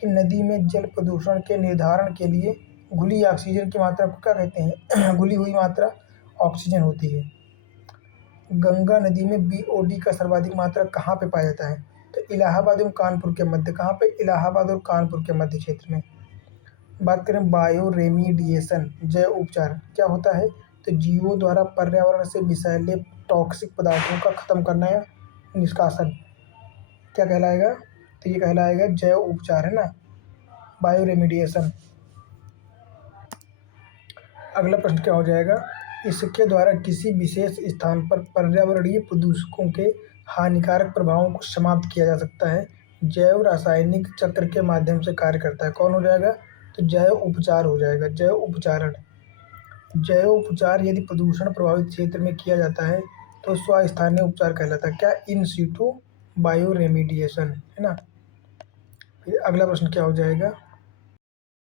कि नदी में जल प्रदूषण के निर्धारण के लिए घुली ऑक्सीजन की मात्रा को क्या कहते हैं? घुली हुई मात्रा ऑक्सीजन होती है। गंगा नदी में BOD का सर्वाधिक मात्रा कहाँ पे पाया जाता है? तो इलाहाबाद एवं कानपुर के मध्य। कहाँ पे? इलाहाबाद और कानपुर के मध्य क्षेत्र में। बात करें बायो रेमीडिएशन, जैव उपचार क्या होता है? तो जीवों द्वारा पर्यावरण से विषैले टॉक्सिक पदार्थों का खत्म करना या निष्कासन क्या कहलाएगा? तो ये कहलाएगा जैव उपचार, है ना, बायो रेमीडिएशन। अगला प्रश्न क्या हो जाएगा? इसके द्वारा किसी विशेष स्थान पर पर्यावरणीय प्रदूषकों के हानिकारक प्रभावों को समाप्त किया जा सकता है। जैव रासायनिक चक्र के माध्यम से कार्य करता है। कौन हो जाएगा? तो जैव उपचार हो जाएगा, जैव उपचारण। जैव उपचार यदि प्रदूषण प्रभावित क्षेत्र में किया जाता है तो स्वस्थानीय उपचार कहलाता है। क्या? इन सीटू बायो रेमीडिएशन, है ना। फिर अगला प्रश्न क्या हो जाएगा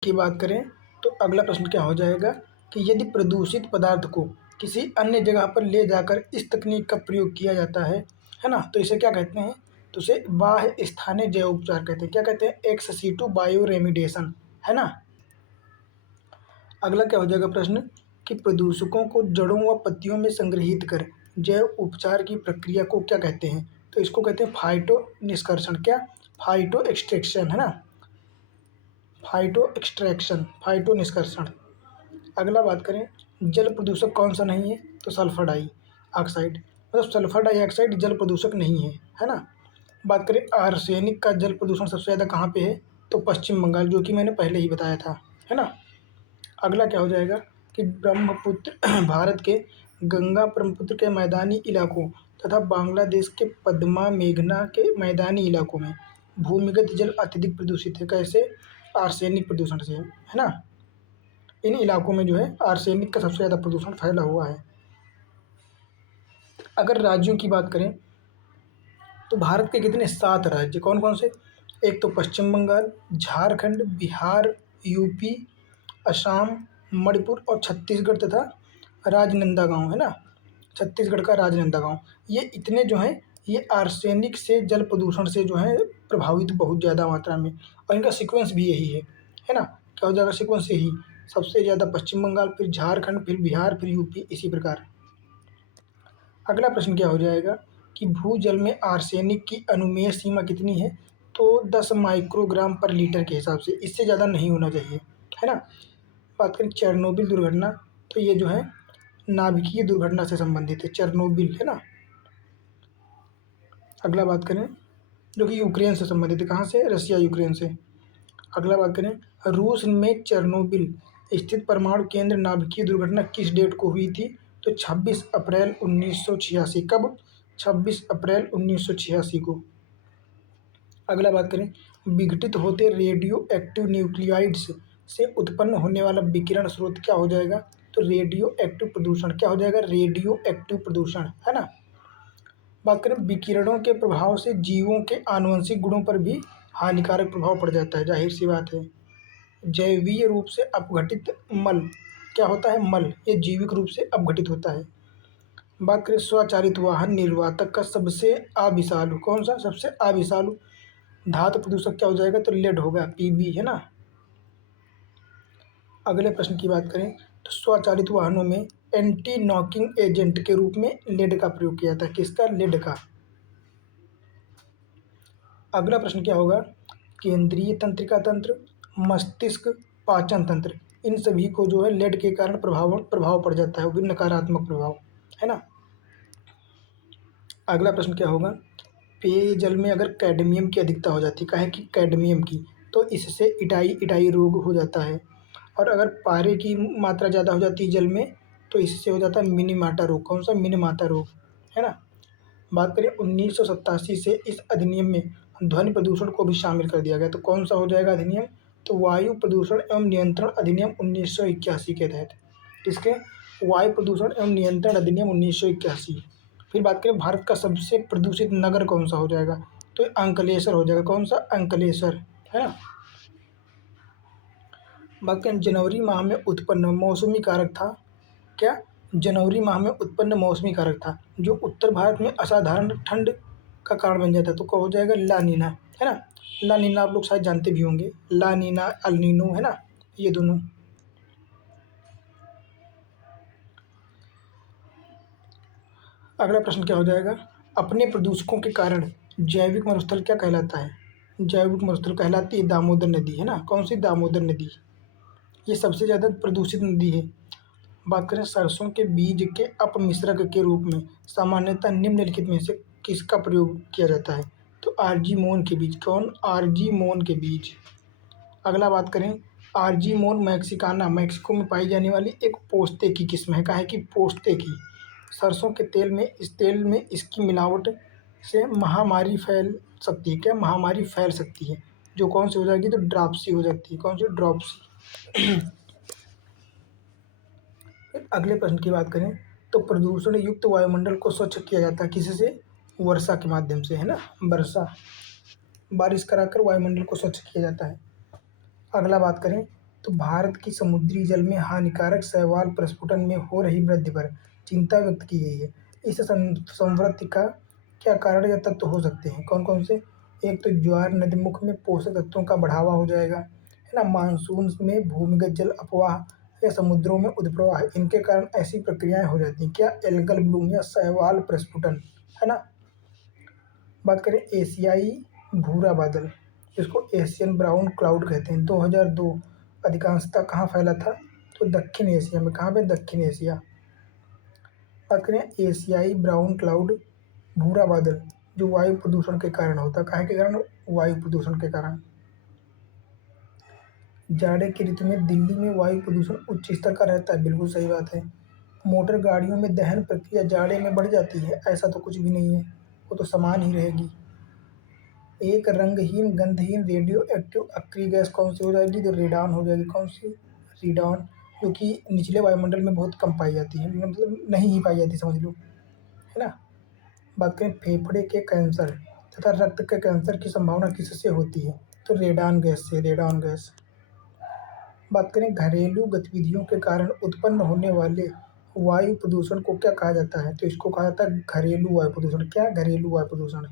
की बात करें तो अगला प्रश्न क्या हो जाएगा कि यदि प्रदूषित पदार्थ को किसी अन्य जगह पर ले जाकर इस तकनीक का प्रयोग किया जाता है ना, तो इसे क्या कहते हैं? तो उसे बाह्य स्थानीय जैव उपचार कहते हैं। क्या कहते हैं? एक्स सीटू बायो रेमिडेशन, है ना। अगला क्या हो जाएगा प्रश्न कि प्रदूषकों को जड़ों व पत्तियों में संग्रहित कर जैव उपचार की प्रक्रिया को क्या कहते हैं? तो इसको कहते हैं फाइटो निष्कर्षण। क्या? फाइटो एक्सट्रैक्शन, है ना, फाइटो एक्सट्रैक्शन, फाइटो निष्कर्षण। अगला बात करें, जल प्रदूषक कौन सा नहीं है? तो सल्फर डाई ऑक्साइड, मतलब सल्फर डाइऑक्साइड जल प्रदूषक नहीं है ना। बात करें आर्सेनिक का जल प्रदूषण सबसे ज़्यादा कहाँ पे है? तो पश्चिम बंगाल, जो कि मैंने पहले ही बताया था, है ना। अगला क्या हो जाएगा कि ब्रह्मपुत्र भारत के गंगा ब्रह्मपुत्र के मैदानी इलाकों तथा बांग्लादेश के पद्मा मेघना के मैदानी इलाकों में भूमिगत जल अत्यधिक प्रदूषित है। कैसे? आर्सेनिक प्रदूषण से, है ना। इन इलाकों में जो है आर्सेनिक का सबसे ज़्यादा प्रदूषण फैला हुआ है। अगर राज्यों की बात करें तो भारत के कितने? 7 राज्य। कौन कौन से? एक तो पश्चिम बंगाल, झारखंड, बिहार, यूपी, असम, मणिपुर और छत्तीसगढ़ तथा राजनांदगांव, है ना, छत्तीसगढ़ का राजनांदगांव। ये इतने जो हैं ये आर्सेनिक से जल प्रदूषण से जो है प्रभावित बहुत ज़्यादा मात्रा में, और इनका सीक्वेंस भी यही है ना। क्या हो जाएगा सीक्वेंस? यही सबसे ज़्यादा पश्चिम बंगाल, फिर झारखंड, फिर बिहार, फिर यूपी, इसी प्रकार। अगला प्रश्न क्या हो जाएगा कि भूजल में आर्सेनिक की अनुमेय सीमा कितनी है? तो 10 माइक्रोग्राम पर लीटर के हिसाब से, इससे ज़्यादा नहीं होना चाहिए, है ना। बात करें चेरनोबिल दुर्घटना, तो ये जो है नाभिकीय दुर्घटना से संबंधित है, चेरनोबिल, है ना। अगला बात करें जो कि यूक्रेन से संबंधित है। कहाँ से? रसिया यूक्रेन से। अगला बात करें रूस में चेरनोबिल स्थित परमाणु केंद्र नाभिकीय दुर्घटना किस डेट को हुई थी? तो 26 अप्रैल 1986। कब? 26 अप्रैल 1986 को। अगला बात करें विघटित होते रेडियो एक्टिव न्यूक्लियाइड्स से उत्पन्न होने वाला विकिरण स्रोत क्या हो जाएगा? तो रेडियो एक्टिव प्रदूषण। क्या हो जाएगा? रेडियो एक्टिव प्रदूषण, है ना। बात करें विकिरणों के प्रभाव से जीवों के आनुवंशिक गुणों पर भी हानिकारक प्रभाव पड़ जाता है, जाहिर सी बात है। जैवीय रूप से अपघटित मल, क्या होता है? मल, ये जैविक रूप से अपघटित होता है। बात करें स्वचालित वाहन निर्वातक का सबसे अविषालु, कौन सा? सबसे अविषालु धातु प्रदूषक क्या हो जाएगा? तो लेड होगा, पीबी, है ना। अगले प्रश्न की बात करें तो स्वचालित वाहनों में एंटी नॉकिंग एजेंट के रूप में लेड का प्रयोग किया जाता है। किसका? लेड का। अगला प्रश्न क्या होगा? केंद्रीय तंत्रिका तंत्र, मस्तिष्क, पाचन तंत्र, इन सभी को जो है लेड के कारण प्रभाव पड़ जाता है, वो भी नकारात्मक प्रभाव, है ना। अगला प्रश्न क्या होगा? पेयजल में अगर कैडमियम की अधिकता हो जाती है, काहे की? कैडमियम की, तो इससे इटाई रोग हो जाता है। और अगर पारे की मात्रा ज़्यादा हो जाती है जल में, तो इससे हो जाता है मिनीमाटा रोग। कौन सा? मिनीमाटा रोग, है ना। बात करें 1987 से इस अधिनियम में ध्वनि प्रदूषण को भी शामिल कर दिया गया, तो कौन सा हो जाएगा अधिनियम? तो वायु प्रदूषण एवं नियंत्रण अधिनियम 1981 के तहत। किसके? वायु प्रदूषण एवं नियंत्रण अधिनियम 1981। फिर बात करें भारत का सबसे प्रदूषित नगर कौन सा हो जाएगा? तो अंकलेश्वर हो जाएगा। कौन सा? अंकलेश्वर, है ना। बात करें जनवरी माह में उत्पन्न मौसमी कारक था। क्या? जनवरी माह में उत्पन्न मौसमी कारक था जो उत्तर भारत में असाधारण ठंड का कारण बन जाता है, तो क्या हो जाएगा? ला नीना, है ना। ला नीना आप लोग शायद जानते भी होंगे, ला नीना, अल नीनो, है ना, ये दोनों। अगला प्रश्न क्या हो जाएगा? अपने प्रदूषकों के कारण जैविक मरुस्थल क्या कहलाता है? जैविक मरुस्थल कहलाती है दामोदर नदी, है ना। कौन सी? दामोदर नदी, ये सबसे ज़्यादा प्रदूषित नदी है। बात करें सरसों के बीज के अपमिश्रक के रूप में सामान्यतः निम्नलिखित में से किसका प्रयोग किया जाता है? तो आर्जीमोन के बीज। कौन? आर्जीमोन के बीज। अगला बात करें आर्जीमोन मैक्सिकाना मैक्सिको में पाई जाने वाली एक पोस्ते की किस्म है। का है कि पोस्ते की। सरसों के तेल में, इस तेल में इसकी मिलावट से महामारी फैल सकती है। क्या? महामारी फैल सकती है, जो कौन सी हो जाएगी? तो ड्रॉप्सी हो जाती है। कौन सी? ड्रॉप्सी। अगले प्रश्न की बात करें तो प्रदूषण युक्त वायुमंडल को स्वच्छ किया जाता है किससे? वर्षा के माध्यम से, है ना। वर्षा, बारिश कराकर वायुमंडल को स्वच्छ किया जाता है। अगला बात करें तो भारत की समुद्री जल में हानिकारक शैवाल प्रस्फुटन में हो रही वृद्धि पर चिंता व्यक्त की गई है। इस संवृत्ति का क्या कारण या तत्व हो सकते हैं? कौन कौन से? एक तो ज्वार नदीमुख में पोषक तत्वों का बढ़ावा हो जाएगा, है ना। मानसून में भूमिगत जल अपवाह या समुद्रों में उद्प्रवाह, इनके कारण ऐसी प्रक्रियाएं हो जाती हैं। क्या? एल्गल ब्लूम या शैवाल प्रस्फुटन, है ना। बात करें एशियाई भूरा बादल, जिसको एशियन ब्राउन क्लाउड कहते हैं, 2002 अधिकांशतः कहाँ फैला था? तो दक्षिण एशिया में। कहाँ पे? दक्षिण एशिया। बात करें एशियाई ब्राउन क्लाउड, भूरा बादल, जो वायु प्रदूषण के कारण होता है। काहे के कारण? वायु प्रदूषण के कारण। जाड़े की ऋतु में दिल्ली में वायु प्रदूषण उच्च स्तर का रहता है, बिल्कुल सही बात है। मोटर गाड़ियों में दहन प्रक्रिया जाड़े में बढ़ जाती है, ऐसा तो कुछ भी नहीं है, वो तो समान ही रहेगी। एक रंगहीन गंधहीन रेडियो एक्टिव अक्रिय गैस कौन सी हो जाएगी? तो रेडॉन हो जाएगी। कौन सी? रेडॉन, जो कि निचले वायुमंडल में बहुत कम पाई जाती है, मतलब नहीं ही पाई जाती, समझ लो, है ना। बात करें फेफड़े के कैंसर तथा रक्त के कैंसर की संभावना किससे होती है? तो रेडॉन गैस से, रेडॉन गैस। बात करें घरेलू गतिविधियों के कारण उत्पन्न होने वाले वायु प्रदूषण को क्या कहा जाता है? तो इसको कहा जाता है घरेलू वायु प्रदूषण। क्या? घरेलू वायु प्रदूषण।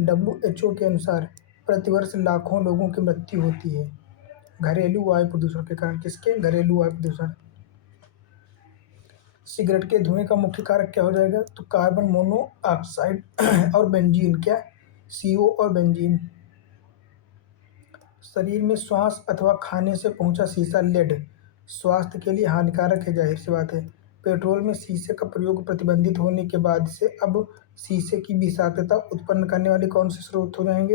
WHO के अनुसार प्रतिवर्ष लाखों लोगों की मृत्यु होती है घरेलू वायु प्रदूषण के कारण। किसके? घरेलू वायु प्रदूषण। सिगरेट के धुएं का मुख्य कारक क्या हो जाएगा? तो कार्बन मोनोऑक्साइड और बेंजीन। क्या? CO और बेंजीन। शरीर में श्वास अथवा खाने से पहुंचा शीशा लेड स्वास्थ्य के लिए हानिकारक है, जाहिर सी बात है। पेट्रोल में शीशे का प्रयोग प्रतिबंधित होने के बाद से अब शीशे की विषाक्तता उत्पन्न करने वाले कौन से स्रोत हो जाएंगे?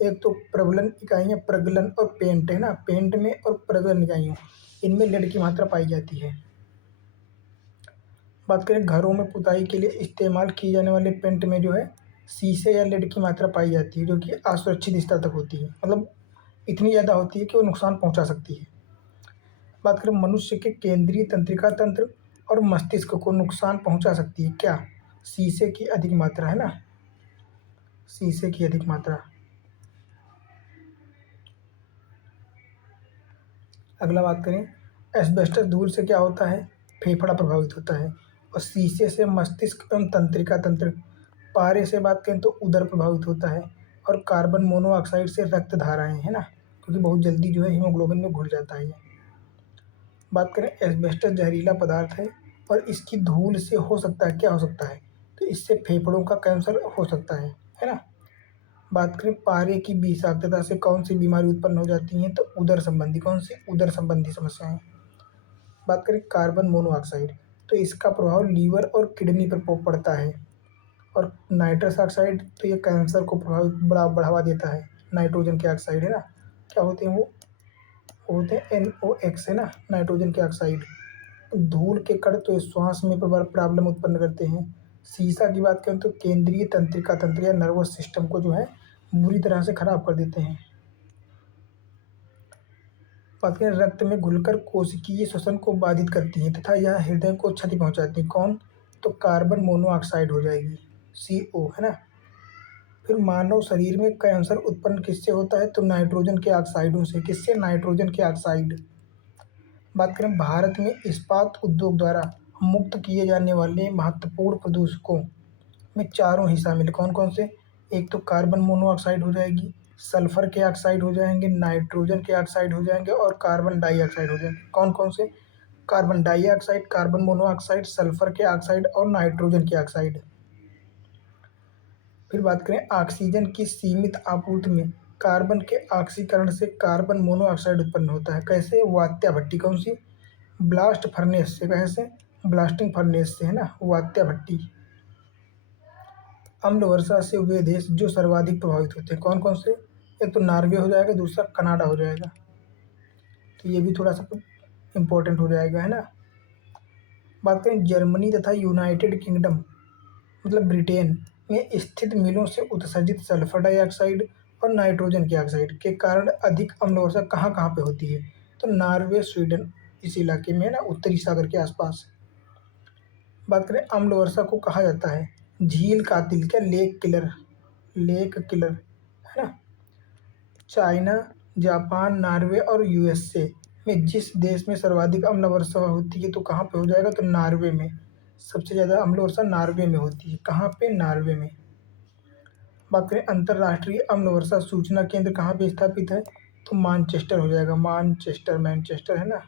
एक तो प्रबलन इकाइयाँ, प्रगलन और पेंट, है ना। पेंट में और प्रगलन इकाइयों, इनमें लेड की मात्रा पाई जाती है। बात करें घरों में पुताई के लिए इस्तेमाल किए जाने वाले पेंट में जो है शीशे या लेड की मात्रा पाई जाती है, जो कि असुरक्षित स्तर तक होती है, मतलब इतनी ज़्यादा होती है कि वो नुकसान पहुंचा सकती है। बात करें मनुष्य के केंद्रीय तंत्रिका तंत्र और मस्तिष्क को नुकसान पहुंचा सकती है। क्या? शीशे की अधिक मात्रा, है ना, शीशे की अधिक मात्रा। अगला बात करें एस्बेस्टस धूल से क्या होता है? फेफड़ा प्रभावित होता है। और शीशे से मस्तिष्क एवं तंत्रिका तंत्र। पारे से बात करें तो उदर प्रभावित होता है। और कार्बन मोनोऑक्साइड से रक्त धाराएं, है ना, क्योंकि बहुत जल्दी जो है हीमोग्लोबिन में घुल जाता है ये। बात करें एस्बेस्टस जहरीला पदार्थ है और इसकी धूल से हो सकता है, क्या हो सकता है? तो इससे फेफड़ों का कैंसर हो सकता है ना। बात करें पारे की विषाक्तता से कौन सी बीमारी उत्पन्न हो जाती है? तो उदर संबंधी। कौन सी? उदर संबंधी समस्याएं। बात करें कार्बन मोनोऑक्साइड, तो इसका प्रभाव लीवर और किडनी पर पड़ता है। और नाइट्रस ऑक्साइड, तो ये कैंसर को बढ़ावा देता है। नाइट्रोजन के ऑक्साइड, है ना, क्या होते हैं वो होते हैं NOx, है ना, नाइट्रोजन के ऑक्साइड। धूल के कण तो श्वास में प्रॉब्लम उत्पन्न करते हैं। शीशा की बात करें तो केंद्रीय तंत्रिका तंत्र या नर्वस सिस्टम को जो है बुरी तरह से खराब कर देते हैं। बात करें रक्त में घुलकर कोशिकीय श्वसन को बाधित करती है तथा यह हृदय को क्षति पहुंचाती है। कौन? तो कार्बन मोनोऑक्साइड हो जाएगी, CO, है ना। फिर मानव शरीर में कैंसर उत्पन्न किससे होता है? तो नाइट्रोजन के ऑक्साइडों से। किससे? नाइट्रोजन के ऑक्साइड। बात करें भारत में इस्पात उद्योग द्वारा मुक्त किए जाने वाले महत्वपूर्ण प्रदूषकों में चारों ही शामिल। कौन कौन से? एक तो कार्बन मोनोऑक्साइड हो जाएगी, सल्फर के ऑक्साइड हो जाएंगे, नाइट्रोजन के ऑक्साइड हो जाएंगे और कार्बन डाइऑक्साइड हो जाएंगे। कौन कौन से? Carbon dioxide, carbon monoxide, sulphur के ऑक्साइड और नाइट्रोजन के ऑक्साइड। फिर बात करें ऑक्सीजन की सीमित आपूर्ति में कार्बन के ऑक्सीकरण से कार्बन मोनोऑक्साइड उत्पन्न होता है। कैसे? वात्या भट्टी। कौन सी? ब्लास्ट फर्नेस से। कैसे? ब्लास्टिंग फर्नेस से, है ना, वात्या भट्टी। अम्ल वर्षा से वे देश जो सर्वाधिक प्रभावित होते हैं, कौन कौन से? एक तो नॉर्वे हो जाएगा, दूसरा कनाडा हो जाएगा, तो ये भी थोड़ा सा इम्पोर्टेंट हो जाएगा, है ना। बात करें जर्मनी तथा यूनाइटेड किंगडम, मतलब ब्रिटेन में स्थित मिलों से उत्सर्जित सल्फर डाइऑक्साइड और नाइट्रोजन के ऑक्साइड के कारण अधिक अम्ल वर्षा कहाँ कहाँ पे होती है? तो नॉर्वे, स्वीडन, इस इलाके में, है ना, उत्तरी सागर के आसपास। बात करें अम्ल वर्षा को कहा जाता है झील कातिल। क्या? लेक किलर, लेक किलर, है ना। चाइना, जापान, नॉर्वे और यूएसए में जिस देश में सर्वाधिक अम्ल वर्षा होती है तो कहाँ पे हो जाएगा, तो नॉर्वे में। सबसे ज़्यादा अम्ल वर्षा नॉर्वे में होती है। कहाँ पे, नॉर्वे में। बात करें अंतर्राष्ट्रीय अम्ल वर्षा सूचना केंद्र कहाँ पे स्थापित है, तो मानचेस्टर हो जाएगा। मानचेस्टर, मैनचेस्टर है ना।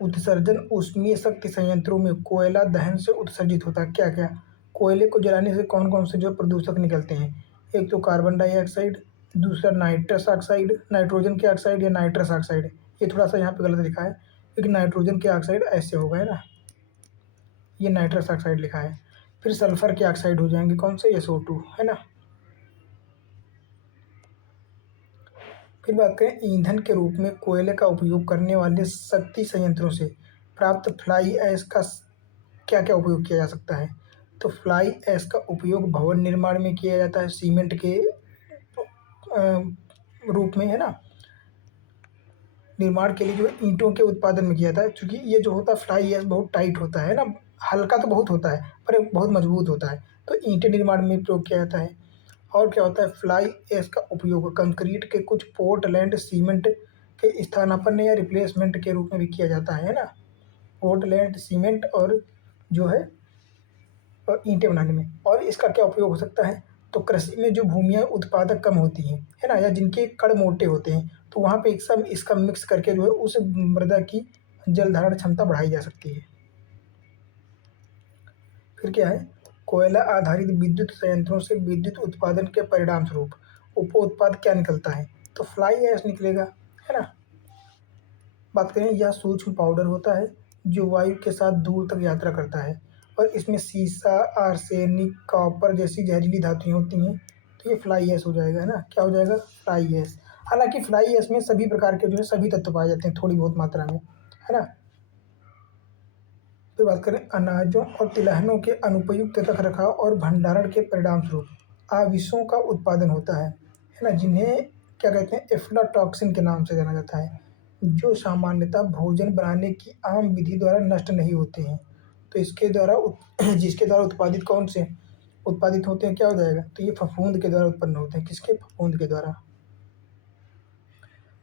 उत्सर्जन ऊष्मीय शक्ति संयंत्रों में कोयला दहन से उत्सर्जित होता है क्या क्या। कोयले को जलाने से कौन कौन से जो प्रदूषक निकलते हैं। एक तो कार्बन डाइऑक्साइड, दूसरा नाइट्रस ऑक्साइड, नाइट्रोजन के ऑक्साइड या नाइट्रस ऑक्साइड। ये थोड़ा सा यहाँ पे गलत लिखा है, लेकिन नाइट्रोजन के ऑक्साइड ऐसे होगा, है ना। ये नाइट्रस ऑक्साइड लिखा है। फिर सल्फर के ऑक्साइड हो जाएंगे, कौन से, SO2, है ना। फिर बात करें ईंधन के रूप में कोयले का उपयोग करने वाले शक्ति संयंत्रों से प्राप्त फ्लाई ऐश का क्या क्या उपयोग किया जा सकता है। तो फ्लाई ऐश का उपयोग भवन निर्माण में किया जाता है, सीमेंट के रूप में, है ना। निर्माण के लिए जो है ईंटों के उत्पादन में किया जाता है, क्योंकि ये जो होता है फ्लाई ऐश बहुत टाइट होता है ना। हल्का तो बहुत होता है पर ये बहुत मजबूत होता है, तो ईंटें निर्माण में प्रयोग किया जाता है। और क्या होता है, फ्लाई ऐश का उपयोग कंक्रीट के कुछ पोर्टलैंड सीमेंट के स्थानापन्न या रिप्लेसमेंट के रूप में भी किया जाता है ना। पोर्टलैंड सीमेंट और जो है ईंटें बनाने में। और इसका क्या उपयोग हो सकता है, तो कृषि में जो भूमियाँ उत्पादक कम होती हैं, है ना, या जिनके कण मोटे होते हैं, तो वहाँ पे एक सब इसका मिक्स करके जो है उस मृदा की जल धारण क्षमता बढ़ाई जा सकती है। फिर क्या है, कोयला आधारित विद्युत संयंत्रों से विद्युत उत्पादन के परिणाम स्वरूप उप उत्पाद क्या निकलता है, तो फ्लाई ऐश निकलेगा, है ना। बात करें, यह सूक्ष्म पाउडर होता है जो वायु के साथ दूर तक यात्रा करता है और इसमें सीसा, आर्सेनिक, कॉपर जैसी जहरीली धातुएं होती हैं, तो ये फ्लाई ऐश हो जाएगा, है ना। क्या हो जाएगा, फ्लाई ऐश। हालांकि फ्लाई ऐश में सभी प्रकार के जो है सभी तत्व पाए जाते हैं थोड़ी बहुत मात्रा में, है ना। फिर बात करें अनाजों और तिलहनों के अनुपयुक्त रख रखाव और भंडारण के परिणाम स्वरूप आविशों का उत्पादन होता है ना, जिन्हें क्या कहते हैं, एफ्लाटॉक्सिन के नाम से जाना जाता है, जो सामान्यतः भोजन बनाने की आम विधि द्वारा नष्ट नहीं होते हैं। तो इसके द्वारा जिसके द्वारा उत्पादित कौन से उत्पादित होते हैं, क्या हो जाएगा, तो ये फफूंद के द्वारा उत्पन्न होते हैं। किसके, फफूंद के द्वारा।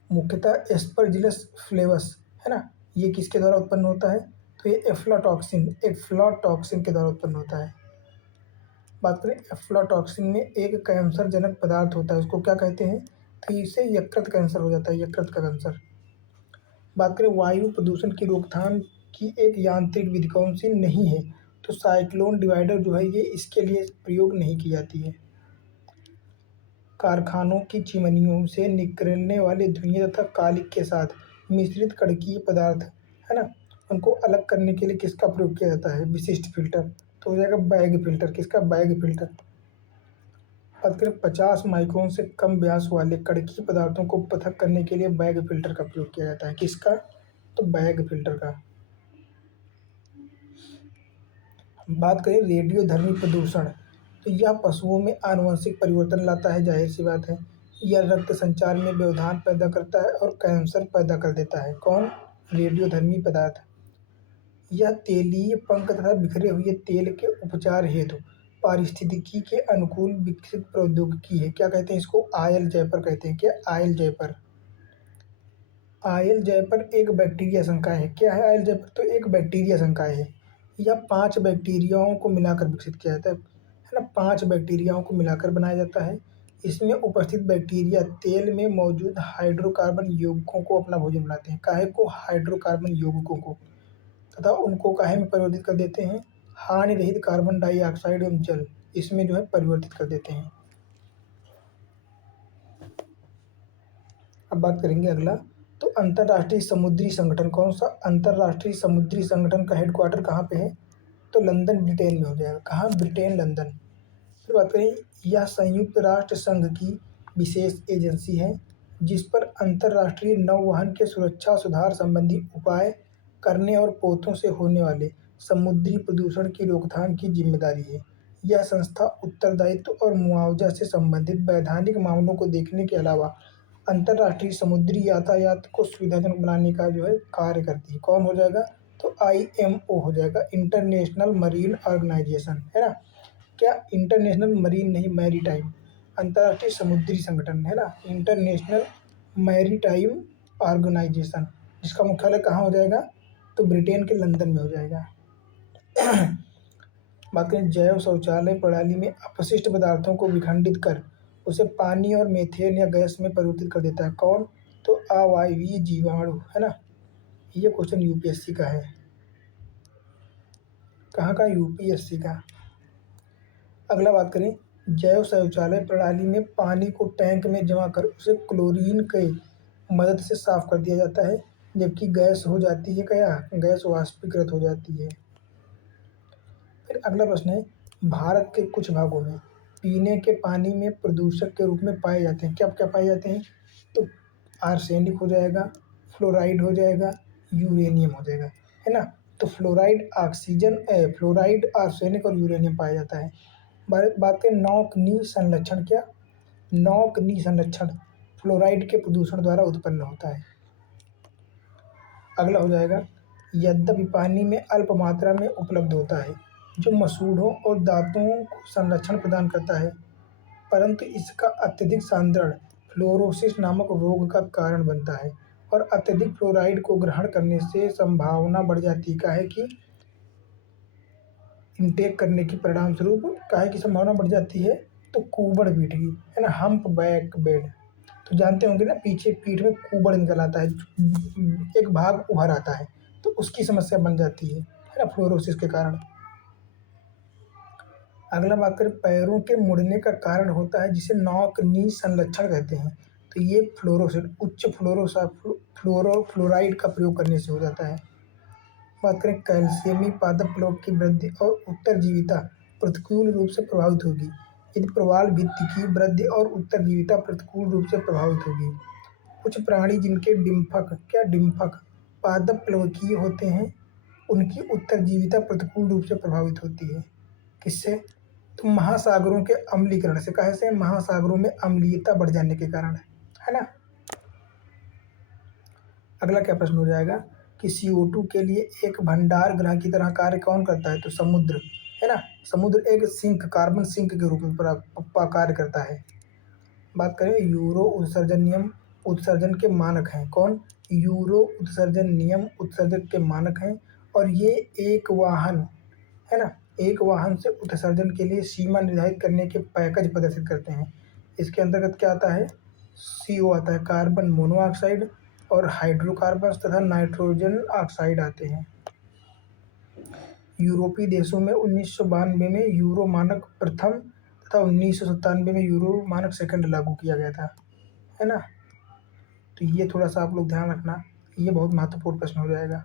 मुख्यतः एस्परजिलस फ्लेवस, है ना, ये किसके द्वारा उत्पन्न होता है, तो ये एफ्लाटॉक्सिन के द्वारा उत्पन्न होता है। बात करें एफ्लाटॉक्सिन में एक कैंसर जनक पदार्थ होता है, उसको क्या कहते हैं, तो इससे यकृत कैंसर हो जाता है, यकृत का कैंसर। बात करें वायु प्रदूषण की रोकथाम की एक यांत्रिक विधि कौन सी नहीं है, तो साइक्लोन डिवाइडर जो है ये इसके लिए प्रयोग नहीं की जाती है। कारखानों की चिमनियों से निकलने वाले धुएं तथा कालिख के साथ मिश्रित कणकीय पदार्थ, है ना, उनको अलग करने के लिए किसका प्रयोग किया जाता है, विशिष्ट फिल्टर। तो हो जाएगा बैग फिल्टर। किसका, बैग फिल्टर। बात करें 50 माइक्रोन से कम व्यास वाले कणकीय पदार्थों को पृथक करने के लिए बैग फिल्टर का प्रयोग किया जाता है। किसका, तो बैग फिल्टर का। बात करें रेडियोधर्मी प्रदूषण, तो यह पशुओं में आनुवंशिक परिवर्तन लाता है, जाहिर सी बात है। यह रक्त संचार में व्यवधान पैदा करता है और कैंसर पैदा कर देता है। कौन, रेडियोधर्मी पदार्थ। यह तेलीय पंख तथा बिखरे हुए तेल के उपचार हेतु पारिस्थितिकी के अनुकूल विकसित प्रौद्योगिकी है। क्या कहते हैं इसको, आयल जयपर कहते हैं। क्या, आयल जयपर। आयल जयपर एक बैक्टीरिया संकाय है। क्या है आयल जयपर, तो एक बैक्टीरिया संकाय है। यह 5 बैक्टीरियाओं को मिलाकर विकसित किया जाता है ना। 5 बैक्टीरियाओं को मिलाकर बनाया जाता है। इसमें उपस्थित बैक्टीरिया तेल में मौजूद हाइड्रोकार्बन यौगिकों को अपना भोजन बनाते हैं। काहे को, हाइड्रोकार्बन यौगिकों को, तथा उनको काहे में परिवर्तित कर देते हैं, हानि रहित कार्बन डाइऑक्साइड एवं जल, इसमें जो है परिवर्तित कर देते हैं। अब बात करेंगे अगला, तो अंतर्राष्ट्रीय समुद्री संगठन, कौन सा, अंतर्राष्ट्रीय समुद्री संगठन का हेडक्वार्टर कहाँ पे है, तो लंदन, ब्रिटेन में हो जाएगा। कहाँ, ब्रिटेन, लंदन। फिर बात करें, यह संयुक्त राष्ट्र संघ की विशेष एजेंसी है जिस पर अंतर्राष्ट्रीय नौवहन के सुरक्षा सुधार संबंधी उपाय करने और पोतों से होने वाले समुद्री प्रदूषण की रोकथाम की जिम्मेदारी है। यह संस्था उत्तरदायित्व और मुआवजा से संबंधित वैधानिक मामलों को देखने के अलावा अंतर्राष्ट्रीय समुद्री यातायात को सुविधाजनक बनाने का जो है कार्य करती है। कौन हो जाएगा, तो IMO हो जाएगा, इंटरनेशनल मरीन ऑर्गेनाइजेशन, है ना। क्या इंटरनेशनल मरीन नहीं, मैरी टाइम, अंतर्राष्ट्रीय समुद्री संगठन, है ना, इंटरनेशनल मैरी टाइम ऑर्गेनाइजेशन। इसका मुख्यालय कहाँ हो जाएगा, तो ब्रिटेन के लंदन में हो जाएगा। बात करें जैव शौचालय प्रणाली में अपशिष्ट पदार्थों को विखंडित कर उसे पानी और मीथेन या गैस में परिवर्तित कर देता है कौन, तो अवायवीय जीवाणु, है ना। ये क्वेश्चन यूपीएससी का है। कहाँ का, यूपीएससी का। अगला बात करें, जैव शौचालय प्रणाली में पानी को टैंक में जमा कर उसे क्लोरीन के मदद से साफ कर दिया जाता है, जबकि गैस हो जाती है, क्या गैस वाष्पीकृत हो जाती है। फिर अगला प्रश्न है, भारत के कुछ भागों में पीने के पानी में प्रदूषक के रूप में पाए जाते हैं, क्या क्या पाए जाते हैं, तो आर्सेनिक हो जाएगा, फ्लोराइड हो जाएगा, यूरेनियम हो जाएगा, है ना। तो फ्लोराइड ऑक्सीजन, फ्लोराइड आर्सेनिक और यूरेनियम पाया जाता है। बात करें नौकनी संरक्षण, क्या नौकनी संरक्षण फ्लोराइड के प्रदूषण द्वारा उत्पन्न होता है। अगला हो जाएगा, यद्यपि पानी में अल्प मात्रा में उपलब्ध होता है जो मसूड़ों और दांतों को संरक्षण प्रदान करता है, परंतु इसका अत्यधिक सांद्रण फ्लोरोसिस नामक रोग का कारण बनता है और अत्यधिक फ्लोराइड को ग्रहण करने से संभावना बढ़ जाती है कि इनटेक करने के परिणाम स्वरूप काहे की संभावना बढ़ जाती है, तो कुबड़ पीठ की, है ना, हम्प बैक बेड। तो जानते होंगे ना, पीछे पीठ में कुबड़ निकल आता है, एक भाग उभर आता है, तो उसकी समस्या बन जाती है ना, फ्लोरोसिस के कारण। अगला बात करें, पैरों के मुड़ने का कारण होता है जिसे नॉक नी संलक्षण कहते हैं, तो ये फ्लोरोसिस उच्च फ्लोराइड का प्रयोग करने से हो जाता है। बात करें, कैल्शियमी पादप प्लवक की वृद्धि और उत्तरजीविता प्रतिकूल रूप से प्रभावित होगी यदि प्रवाल भित्ति की वृद्धि और उत्तरजीविता प्रतिकूल रूप से प्रभावित होगी। कुछ प्राणी जिनके डिम्फक, क्या डिम्फक पादप प्लवकीय होते हैं, उनकी उत्तरजीविता प्रतिकूल रूप से प्रभावित होती है। किससे, तो महासागरों के अम्लीकरण से, कहे से महासागरों में अम्लीयता बढ़ जाने के कारण, है ना। अगला क्या प्रश्न हो जाएगा कि CO2 के लिए एक भंडार गृह की तरह कार्य कौन करता है, तो समुद्र, है ना। समुद्र एक सिंक, कार्बन सिंक के रूप में कार्य करता है। बात करें, यूरो उत्सर्जन नियम उत्सर्जन के मानक हैं कौन, यूरो उत्सर्जन नियम उत्सर्जन के मानक हैं और ये एक वाहन, है ना, एक वाहन से उत्सर्जन के लिए सीमा निर्धारित करने के पैकेज प्रदर्शित करते हैं। इसके अंतर्गत क्या आता है, CO आता है, कार्बन मोनोऑक्साइड और हाइड्रोकार्बन तथा नाइट्रोजन ऑक्साइड आते हैं। यूरोपीय देशों में 1992 में यूरो मानक प्रथम तथा 1997 में यूरो मानक सेकंड लागू किया गया था, है ना। तो ये थोड़ा सा आप लोग ध्यान रखना, ये बहुत महत्वपूर्ण प्रश्न हो जाएगा।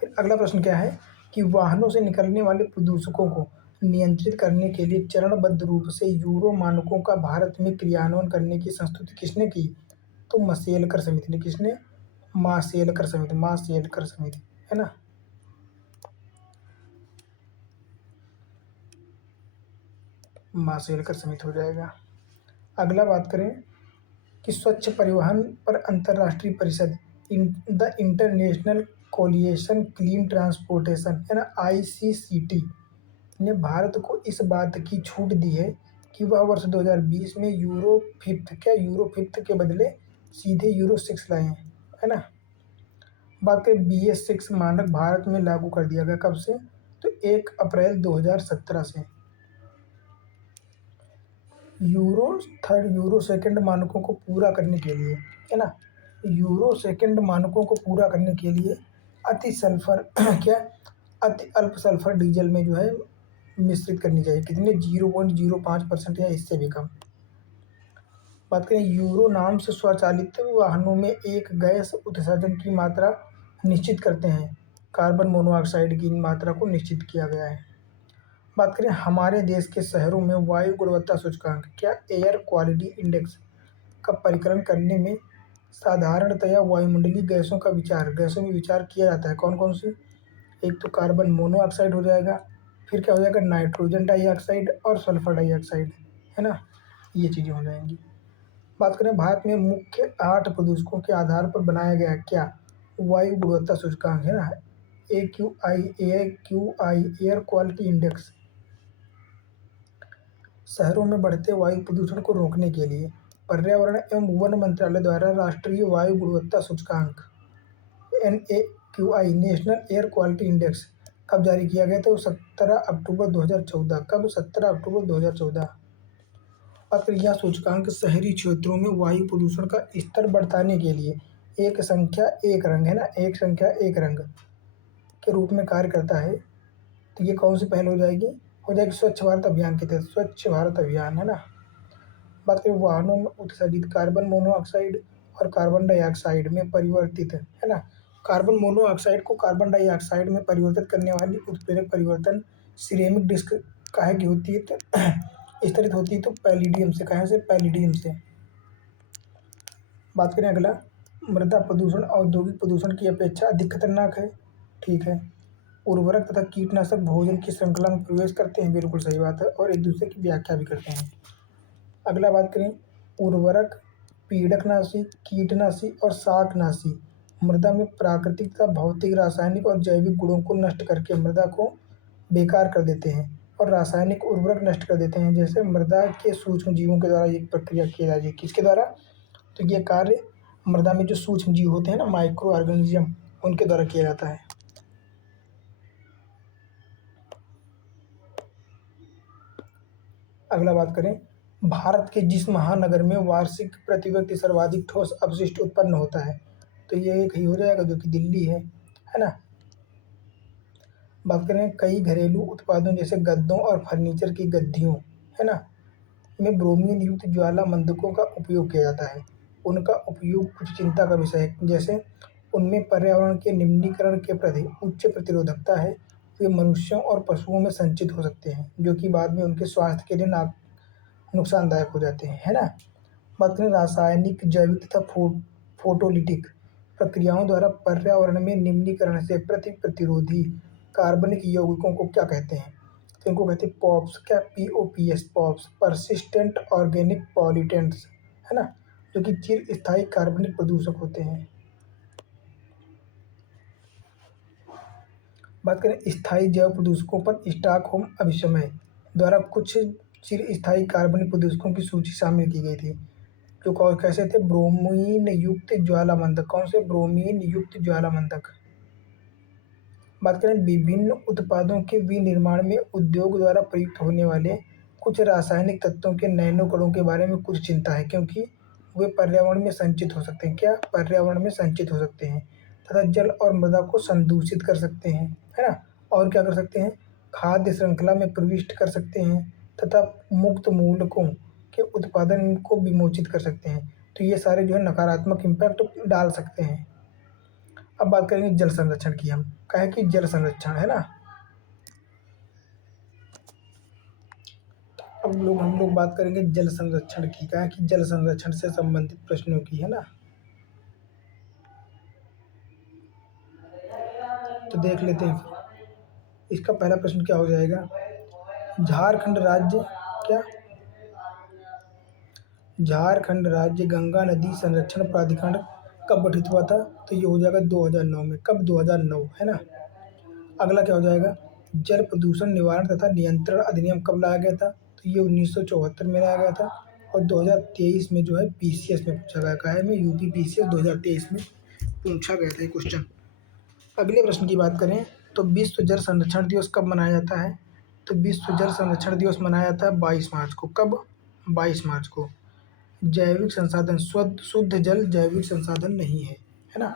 फिर अगला प्रश्न क्या है कि वाहनों से निकलने वाले प्रदूषकों को नियंत्रित करने के लिए चरणबद्ध रूप से यूरो मानकों का भारत में क्रियान्वयन करने की संस्तुति किसने की, तो माशेलकर समिति ने। किसने, माशेलकर समिति, माशेलकर समिति, है ना। माशेलकर समिति हो जाएगा। अगला बात करें कि स्वच्छ परिवहन पर अंतर्राष्ट्रीय परिषद the international coalition clean transportation, है ना, ICCT ने भारत को इस बात की छूट दी है कि वह वर्ष 2020 में यूरो फिफ्थ, क्या यूरो फिफ्थ के बदले सीधे यूरो 6 लाए हैं, है ना। बात करें, BS6 मानक भारत में लागू कर दिया गया कब से, तो 1 अप्रैल 2017 से। यूरो सेकंड मानकों को पूरा करने के लिए, है ना, यूरो सेकंड मानकों को पूरा करने के लिए अति सल्फर क्या अति अल्प सल्फर डीजल में जो है मिश्रित करनी चाहिए, कितने 0.05% या इससे भी कम। बात करें, यूरो नाम से स्वचालित वाहनों में एक गैस उत्सर्जन की मात्रा निश्चित करते हैं, कार्बन मोनोऑक्साइड की मात्रा को निश्चित किया गया है। बात करें, हमारे देश के शहरों में वायु गुणवत्ता सूचकांक, क्या एयर क्वालिटी इंडेक्स का परिकलन करने में साधारणतया वायुमंडलीय गैसों में विचार किया जाता है, कौन कौन सी, एक तो कार्बन मोनोऑक्साइड हो जाएगा, फिर क्या हो जाएगा नाइट्रोजन डाइऑक्साइड और सल्फर डाइऑक्साइड, है ना, ये चीज़ें हो जाएंगी। बात करें भारत में मुख्य 8 प्रदूषकों के आधार पर बनाया गया क्या वायु गुणवत्ता सूचकांक है ना, AQI एयर क्वालिटी इंडेक्स। शहरों में बढ़ते वायु प्रदूषण को रोकने के लिए पर्यावरण एवं वन मंत्रालय द्वारा राष्ट्रीय वायु गुणवत्ता सूचकांक NAQI national air quality index कब जारी किया गया था? वो 17 अक्टूबर 2014। कब? 17 अक्टूबर 2014। अब यह सूचकांक शहरी क्षेत्रों में वायु प्रदूषण का स्तर बढ़ाने के लिए एक संख्या एक रंग है ना, एक संख्या एक रंग के रूप में कार्य करता है। तो ये कौन सी पहल हो जाएगी? हो जाएगी स्वच्छ भारत अभियान के तहत, स्वच्छ भारत अभियान है ना। बात करें वाहनों में उत्सर्जित कार्बन मोनोऑक्साइड और कार्बन डाइऑक्साइड में परिवर्तित है ना, कार्बन मोनोऑक्साइड को कार्बन डाइऑक्साइड में परिवर्तित करने वाली उत्प्रेरक परिवर्तन सिरेमिक डिस्क काहे की होती है? तो स्तरित होती है तो पैलिडियम से। कहाँ से? पैलिडियम से। बात करें अगला, मृदा प्रदूषण औद्योगिक प्रदूषण की अपेक्षा अधिक खतरनाक है। ठीक है। उर्वरक तथा कीटनाशक भोजन की श्रृंखला में प्रवेश करते हैं, बिल्कुल सही बात है, और एक दूसरे की व्याख्या भी करते हैं। अगला बात करें, उर्वरक, पीड़कनाशी, कीटनाशी और शाकनाशी मृदा में प्राकृतिक तथा भौतिक, रासायनिक और जैविक गुणों को नष्ट करके मृदा को बेकार कर देते हैं और रासायनिक उर्वरक नष्ट कर देते हैं। जैसे मृदा के सूक्ष्म जीवों के द्वारा ये प्रक्रिया की जाती है। किसके द्वारा? तो ये कार्य मृदा में जो सूक्ष्म जीव होते हैं ना, माइक्रो ऑर्गेनिज्म, उनके द्वारा किया जाता है। अगला बात करें, भारत के जिस महानगर में वार्षिक प्रति व्यक्ति सर्वाधिक ठोस अपशिष्ट उत्पन्न होता है, तो ये एक ही हो जाएगा जो कि दिल्ली है ना। बात करें कई घरेलू उत्पादों जैसे गद्दों और फर्नीचर की गद्दियों है ना में ब्रोमीन युक्त ज्वाला मंदकों का उपयोग किया जाता है। उनका उपयोग कुछ चिंता का विषय है, जैसे उनमें पर्यावरण के निम्नीकरण के प्रति उच्च प्रतिरोधकता है। वे मनुष्यों और पशुओं में संचित हो सकते हैं, जो कि बाद में उनके स्वास्थ्य के लिए नुकसानदायक हो जाते हैं, है ना। बात करें रासायनिक, जैविक तथा फोटोलिटिक प्रक्रियाओं द्वारा पर्यावरण में निम्नीकरण से प्रतिरोधी कार्बनिक यौगिकों को क्या कहते हैं? तो इनको कहते हैं पॉप्स। क्या? POPs, pops, persistent organic pollutants है ना, जो कि चिर स्थायी कार्बनिक प्रदूषक होते हैं। बात करें स्थायी जैव प्रदूषकों पर, स्टॉकहोम अभिसमय द्वारा कुछ चिर स्थायी कार्बनिक प्रदूषकों की सूची शामिल की गई थी, जो कैसे थे? ब्रोमीन युक्त ज्वालामंदक। कौन से? ब्रोमीन युक्त ज्वालामंदक। बात करें विभिन्न उत्पादों के विनिर्माण में उद्योग द्वारा प्रयुक्त होने वाले कुछ रासायनिक तत्वों के नैनो कणों के बारे में कुछ चिंता है, क्योंकि वे पर्यावरण में संचित हो सकते हैं। क्या? पर्यावरण में संचित हो सकते हैं तथा जल और मृदा को संदूषित कर सकते हैं, है ना। और क्या कर सकते हैं? खाद्य श्रृंखला में प्रविष्ट कर सकते हैं तथा मुक्त मूलकों के उत्पादन को विमोचित कर सकते हैं। तो ये सारे जो है नकारात्मक इम्पैक्ट डाल सकते हैं। अब बात करेंगे जल संरक्षण की। हम कहें कि जल संरक्षण है ना, अब हम लोग बात करेंगे जल संरक्षण की। कहें कि जल संरक्षण से संबंधित प्रश्नों की, है ना। तो देख लेते हैं फिर। इसका पहला प्रश्न क्या हो जाएगा? झारखंड राज्य, क्या? झारखंड राज्य गंगा नदी संरक्षण प्राधिकरण कब गठित हुआ था? तो ये हो जाएगा 2009 में। कब? 2009, है ना। अगला क्या हो जाएगा? जल प्रदूषण निवारण तथा नियंत्रण अधिनियम कब लाया गया था? तो ये 1974 में लाया गया था और 2023 में जो है PCS में पूछा गया। कहा है में UP PCS 2023 में पूछा गया था ये क्वेश्चन। अगले प्रश्न की बात करें तो विश्व जल संरक्षण दिवस कब मनाया जाता है? तो विश्व जल संरक्षण दिवस मनाया जाता है 22 मार्च को। कब? 22 मार्च को। जैविक संसाधन, शुद्ध जल जैविक संसाधन नहीं है ना।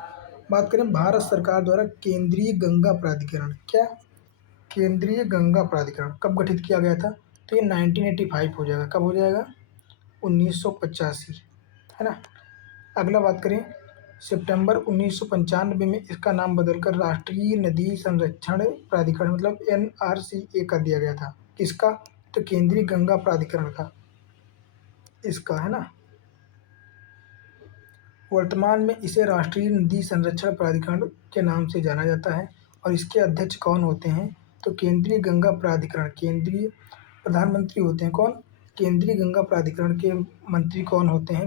बात करें भारत सरकार द्वारा केंद्रीय गंगा प्राधिकरण, क्या? केंद्रीय गंगा प्राधिकरण कब गठित किया गया था? तो ये 1985 हो जाएगा। कब हो जाएगा? 1985, है ना। अगला बात करें, सितंबर 1995 में इसका नाम बदलकर राष्ट्रीय नदी संरक्षण प्राधिकरण मतलब NRCA कर दिया गया था। किसका? तो केंद्रीय गंगा प्राधिकरण का, इसका, है ना। वर्तमान में इसे राष्ट्रीय नदी संरक्षण प्राधिकरण के नाम से जाना जाता है और इसके अध्यक्ष कौन होते हैं? तो केंद्रीय गंगा प्राधिकरण, केंद्रीय प्रधानमंत्री होते हैं। कौन? केंद्रीय गंगा प्राधिकरण के मंत्री कौन होते हैं?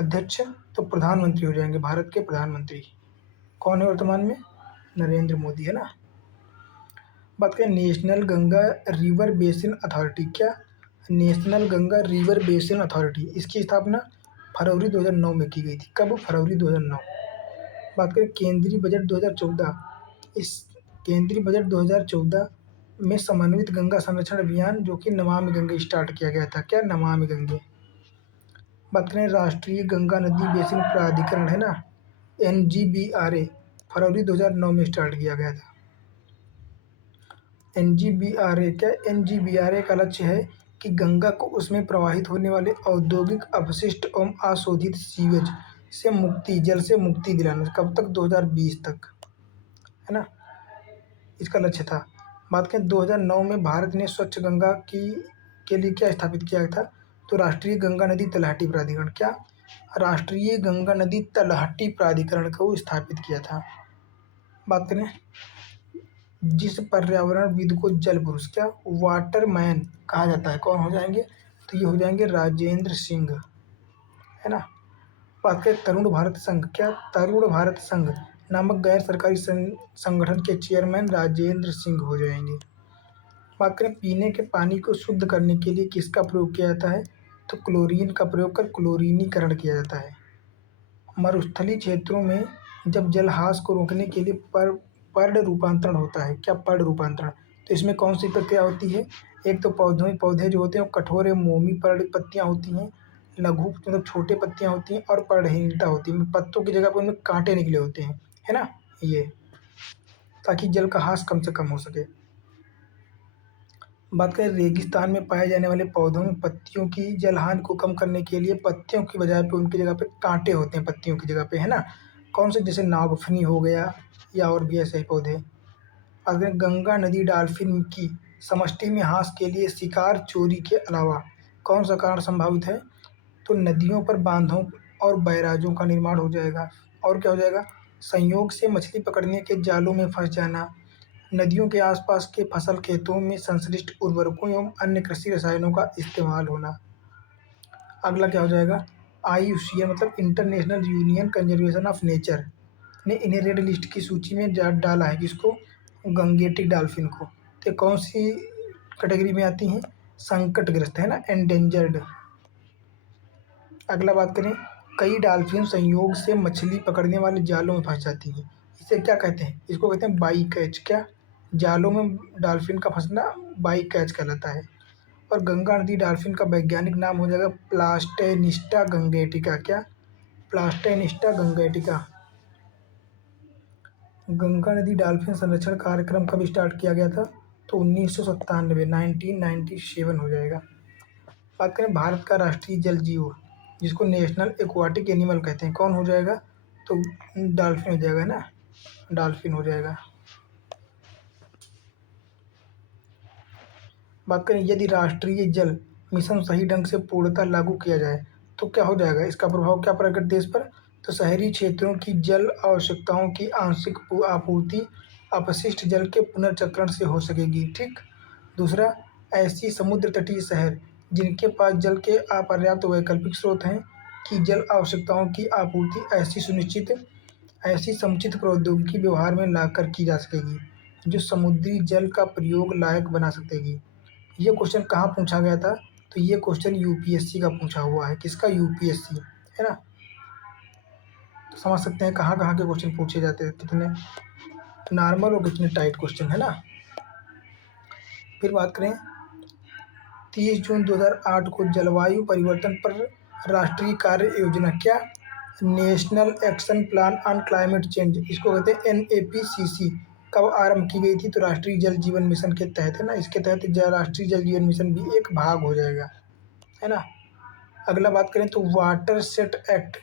अध्यक्ष तो प्रधानमंत्री हो जाएंगे, भारत के प्रधानमंत्री कौन है वर्तमान में? नरेंद्र मोदी, है ना। बात करें national Ganga river basin authority, क्या national Ganga river basin authority, इसकी स्थापना फरवरी 2009 में की गई थी। कब? फरवरी 2009। बात करें केंद्रीय बजट 2014, इस केंद्रीय बजट 2014 में समन्वित गंगा संरक्षण अभियान जो कि नमामि गंगे स्टार्ट किया गया था, क्या नमामि गंगे। बात करें राष्ट्रीय गंगा नदी बेसिन प्राधिकरण, है ना, NGBRA, फरवरी 2009 में स्टार्ट किया गया था। NGBRA, क्या NGBRA का लक्ष्य है कि गंगा को उसमें प्रवाहित होने वाले औद्योगिक अपशिष्ट एवं अशोधित सीवेज से मुक्ति, जल से मुक्ति दिलाना। कब तक? 2020 तक, है ना, इसका लक्ष्य था। बात करें 2009 में भारत ने स्वच्छ गंगा की के लिए क्या स्थापित किया था? तो राष्ट्रीय गंगा नदी तलहटी प्राधिकरण, क्या राष्ट्रीय गंगा नदी तलहटी प्राधिकरण को स्थापित किया था। बात करें जिस पर्यावरणविद को जल पुरुष, क्या वाटरमैन कहा जाता है, कौन हो जाएंगे? तो ये हो जाएंगे राजेंद्र सिंह, है ना। बात करें तरुण भारत संघ, क्या तरुण भारत संघ नामक गैर सरकारी संगठन के चेयरमैन राजेंद्र सिंह हो जाएंगे। बात करें पीने के पानी को शुद्ध करने के लिए किसका प्रयोग किया जाता है? तो क्लोरीन का प्रयोग कर क्लोरीनीकरण किया जाता है। मरुस्थलीय क्षेत्रों में जब जलहास को रोकने के लिए पर्ण रूपांतरण होता है, क्या पर्ण रूपांतरण, तो इसमें कौन सी प्रक्रिया होती है? एक तो पौधे जो होते हैं वो कठोर एवं मोमी पर्ण पत्तियां होती हैं, लघु मतलब छोटे पत्तियां होती हैं, और पर्णहीनता होती है, पत्तों की जगह पर उनमें कांटे निकले होते हैं, है ना, ये ताकि जल का हास कम से कम हो सके। बात करें रेगिस्तान में पाए जाने वाले पौधों में पत्तियों की जलहान को कम करने के लिए पत्तियों की बजाय पे उनकी जगह पे कांटे होते हैं, पत्तियों की जगह पे, है ना, कौन से? जैसे नागफनी हो गया या और भी ऐसे ही पौधे। अगर गंगा नदी डॉल्फिन की समष्टि में हास के लिए शिकार चोरी के अलावा कौन सा कारण संभावित है? तो नदियों पर बांधों और बैराजों का निर्माण हो जाएगा। और क्या हो जाएगा? संयोग से मछली पकड़ने के जालों में फंस जाना, नदियों के आसपास के फसल खेतों में संश्लिष्ट उर्वरकों एवं अन्य कृषि रसायनों का इस्तेमाल होना। अगला क्या हो जाएगा? IUCN मतलब international union conservation of nature ने इन्हें रेड लिस्ट की सूची में डाला है, किसको? गंगेटिक डॉल्फिन को। तो कौन सी कैटेगरी में आती हैं? संकटग्रस्त, है ना, एंडेंजर्ड। अगला बात करें कई डॉल्फिन संयोग से मछली पकड़ने वाले जालों में फंस जाती हैं, इसे क्या कहते हैं? इसको कहते हैं बाई कैच, क्या जालों में डॉल्फिन का फंसना बाई कैच कहलाता है। और गंगा नदी डॉल्फिन का वैज्ञानिक नाम हो जाएगा प्लास्टेनिस्टा गंगेटिका, क्या प्लास्टेनिस्टा गंगेटिका। गंगा नदी डॉल्फिन संरक्षण कार्यक्रम कब स्टार्ट किया गया था? तो 1997, 1997 हो जाएगा। बात करें भारत का राष्ट्रीय जल जीव जिसको नेशनल एक्वाटिक एनिमल कहते हैं, कौन हो जाएगा? तो डॉल्फिन हो जाएगा, ना, डॉल्फिन हो जाएगा। बात करें यदि राष्ट्रीय जल मिशन सही ढंग से पूर्णतः लागू किया जाए तो क्या हो जाएगा? इसका प्रभाव क्या पड़ेगा देश पर? तो शहरी क्षेत्रों की जल आवश्यकताओं की आंशिक आपूर्ति अपशिष्ट जल के पुनर्चक्रण से हो सकेगी, ठीक। दूसरा, ऐसी समुद्र तटीय शहर जिनके पास जल के अपर्याप्त वैकल्पिक स्रोत हैं की जल आवश्यकताओं की आपूर्ति ऐसी समुचित प्रौद्योगिकी व्यवहार में लाकर की जा सकेगी जो समुद्री जल का प्रयोग लायक बना सकेगी। ये क्वेश्चन कहाँ पूछा गया था? तो ये क्वेश्चन UPSC का पूछा हुआ है, किसका? UPSC, है ना। तो समझ सकते हैं कहाँ कहाँ के क्वेश्चन पूछे जाते हैं, कितने नॉर्मल और कितने टाइट क्वेश्चन, है ना। फिर बात करें 30 जून 2008 को जलवायु परिवर्तन पर राष्ट्रीय कार्य योजना, क्या national action plan on climate change, इसको कहते हैं NAPCC, कब आरंभ की गई थी? तो राष्ट्रीय जल जीवन मिशन के तहत, है ना। इसके तहत राष्ट्रीय जल जीवन मिशन भी एक भाग हो जाएगा, है ना। अगला बात करें तो water cess act,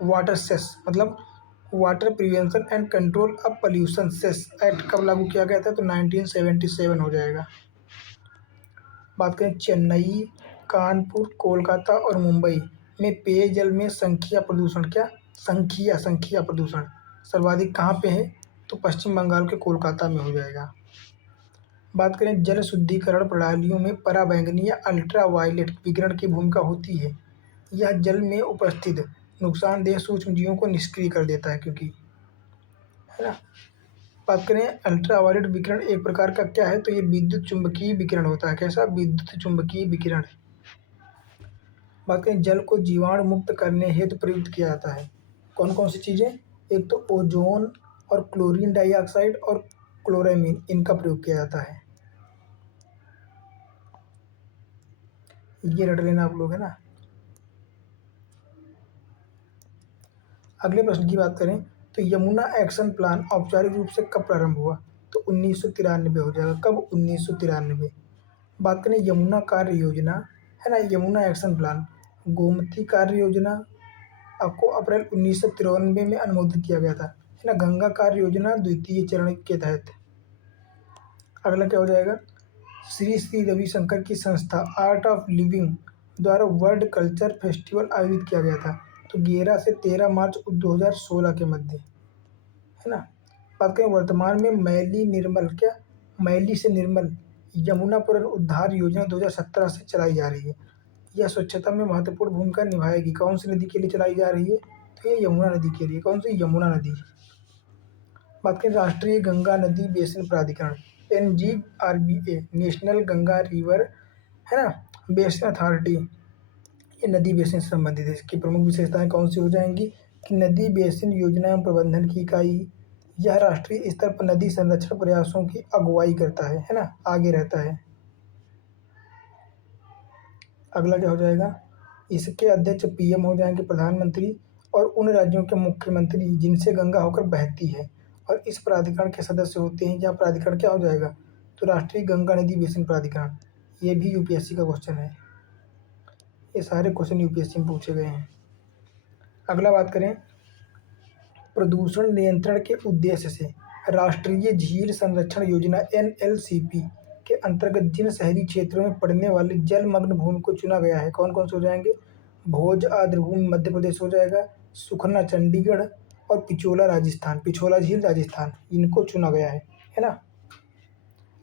water cess मतलब water prevention and control of pollution cess act कब लागू किया गया था? तो 1977 हो जाएगा। बात करें चेन्नई, कानपुर, कोलकाता और मुंबई में पेयजल में संख्या प्रदूषण, क्या संख्या प्रदूषण सर्वाधिक कहाँ पे है? तो पश्चिम बंगाल के कोलकाता में हो जाएगा। बात करें जल शुद्धिकरण प्रणालियों में पराबैंगनी या अल्ट्रा वायलेट विकिरण की भूमिका होती है। यह जल में उपस्थित नुकसानदेह सूक्ष्म जीवों को निष्क्रिय कर देता है, क्योंकि, है ना। बात करें अल्ट्रावायलेट विकिरण एक प्रकार का क्या है, तो ये विद्युत चुंबकीय विकिरण होता है। कैसा? विद्युत चुंबकीय विकिरण। बात करें जल को जीवाणु मुक्त करने हेतु प्रयुक्त किया जाता है। कौन कौन सी चीज़ें? एक तो ओजोन और क्लोरीन डाइऑक्साइड और क्लोरामीन, इनका प्रयोग किया जाता है। ये रट लेना आप लोग, है ना। अगले प्रश्न की बात करें तो यमुना एक्शन प्लान औपचारिक रूप से कब प्रारंभ हुआ, तो 1993 हो जाएगा। कब? 1993। बात करें यमुना कार्य योजना, है ना, यमुना एक्शन प्लान, गोमती कार्य योजना आपको अप्रैल 1993 में अनुमोदित किया गया था, है ना। गंगा कार्य योजना द्वितीय चरण के तहत। अगला क्या हो जाएगा? श्री श्री रविशंकर की संस्था आर्ट ऑफ लिविंग द्वारा वर्ल्ड कल्चर फेस्टिवल आयोजित किया गया था, तो 11 से 13 मार्च 2016 के मध्य, है ना। बात करें वर्तमान में मैली निर्मल, क्या? मैली से निर्मल यमुना पुनरुद्धार योजना 2017 से चलाई जा रही है। यह स्वच्छता में महत्वपूर्ण भूमिका निभाएगी। कौन सी नदी के लिए चलाई जा रही है, तो ये यमुना नदी के लिए। कौन सी? यमुना नदी। बात करें राष्ट्रीय गंगा नदी बेसिन प्राधिकरण, NGRBA, नेशनल गंगा रिवर, है ना, बेसिन अथॉरिटी, ये नदी बेसिन से संबंधित है। इसकी प्रमुख विशेषताएं कौन सी हो जाएंगी कि नदी बेसिन योजना एवं प्रबंधन की इकाई, यह राष्ट्रीय स्तर पर नदी संरक्षण प्रयासों की अगुवाई करता है ना, आगे रहता है। अगला क्या हो जाएगा? इसके अध्यक्ष PM हो जाएंगे, प्रधानमंत्री, और उन राज्यों के मुख्यमंत्री जिनसे गंगा होकर बहती है, और इस प्राधिकरण के सदस्य होते हैं। यह प्राधिकरण क्या हो जाएगा, तो राष्ट्रीय गंगा नदी बेसिन प्राधिकरण। ये भी UPSC का क्वेश्चन है। ये सारे क्वेश्चन UPSC में पूछे गए हैं। अगला बात करें प्रदूषण नियंत्रण के उद्देश्य से राष्ट्रीय झील संरक्षण योजना NLCP के अंतर्गत जिन शहरी क्षेत्रों में पड़ने वाली जलमग्न भूमि को चुना गया है, कौन कौन से हो जाएंगे? भोज आर्द्रभूमि मध्य प्रदेश हो जाएगा, सुखना चंडीगढ़, और पिछोला राजस्थान, पिछोला झील राजस्थान, इनको चुना गया है ना।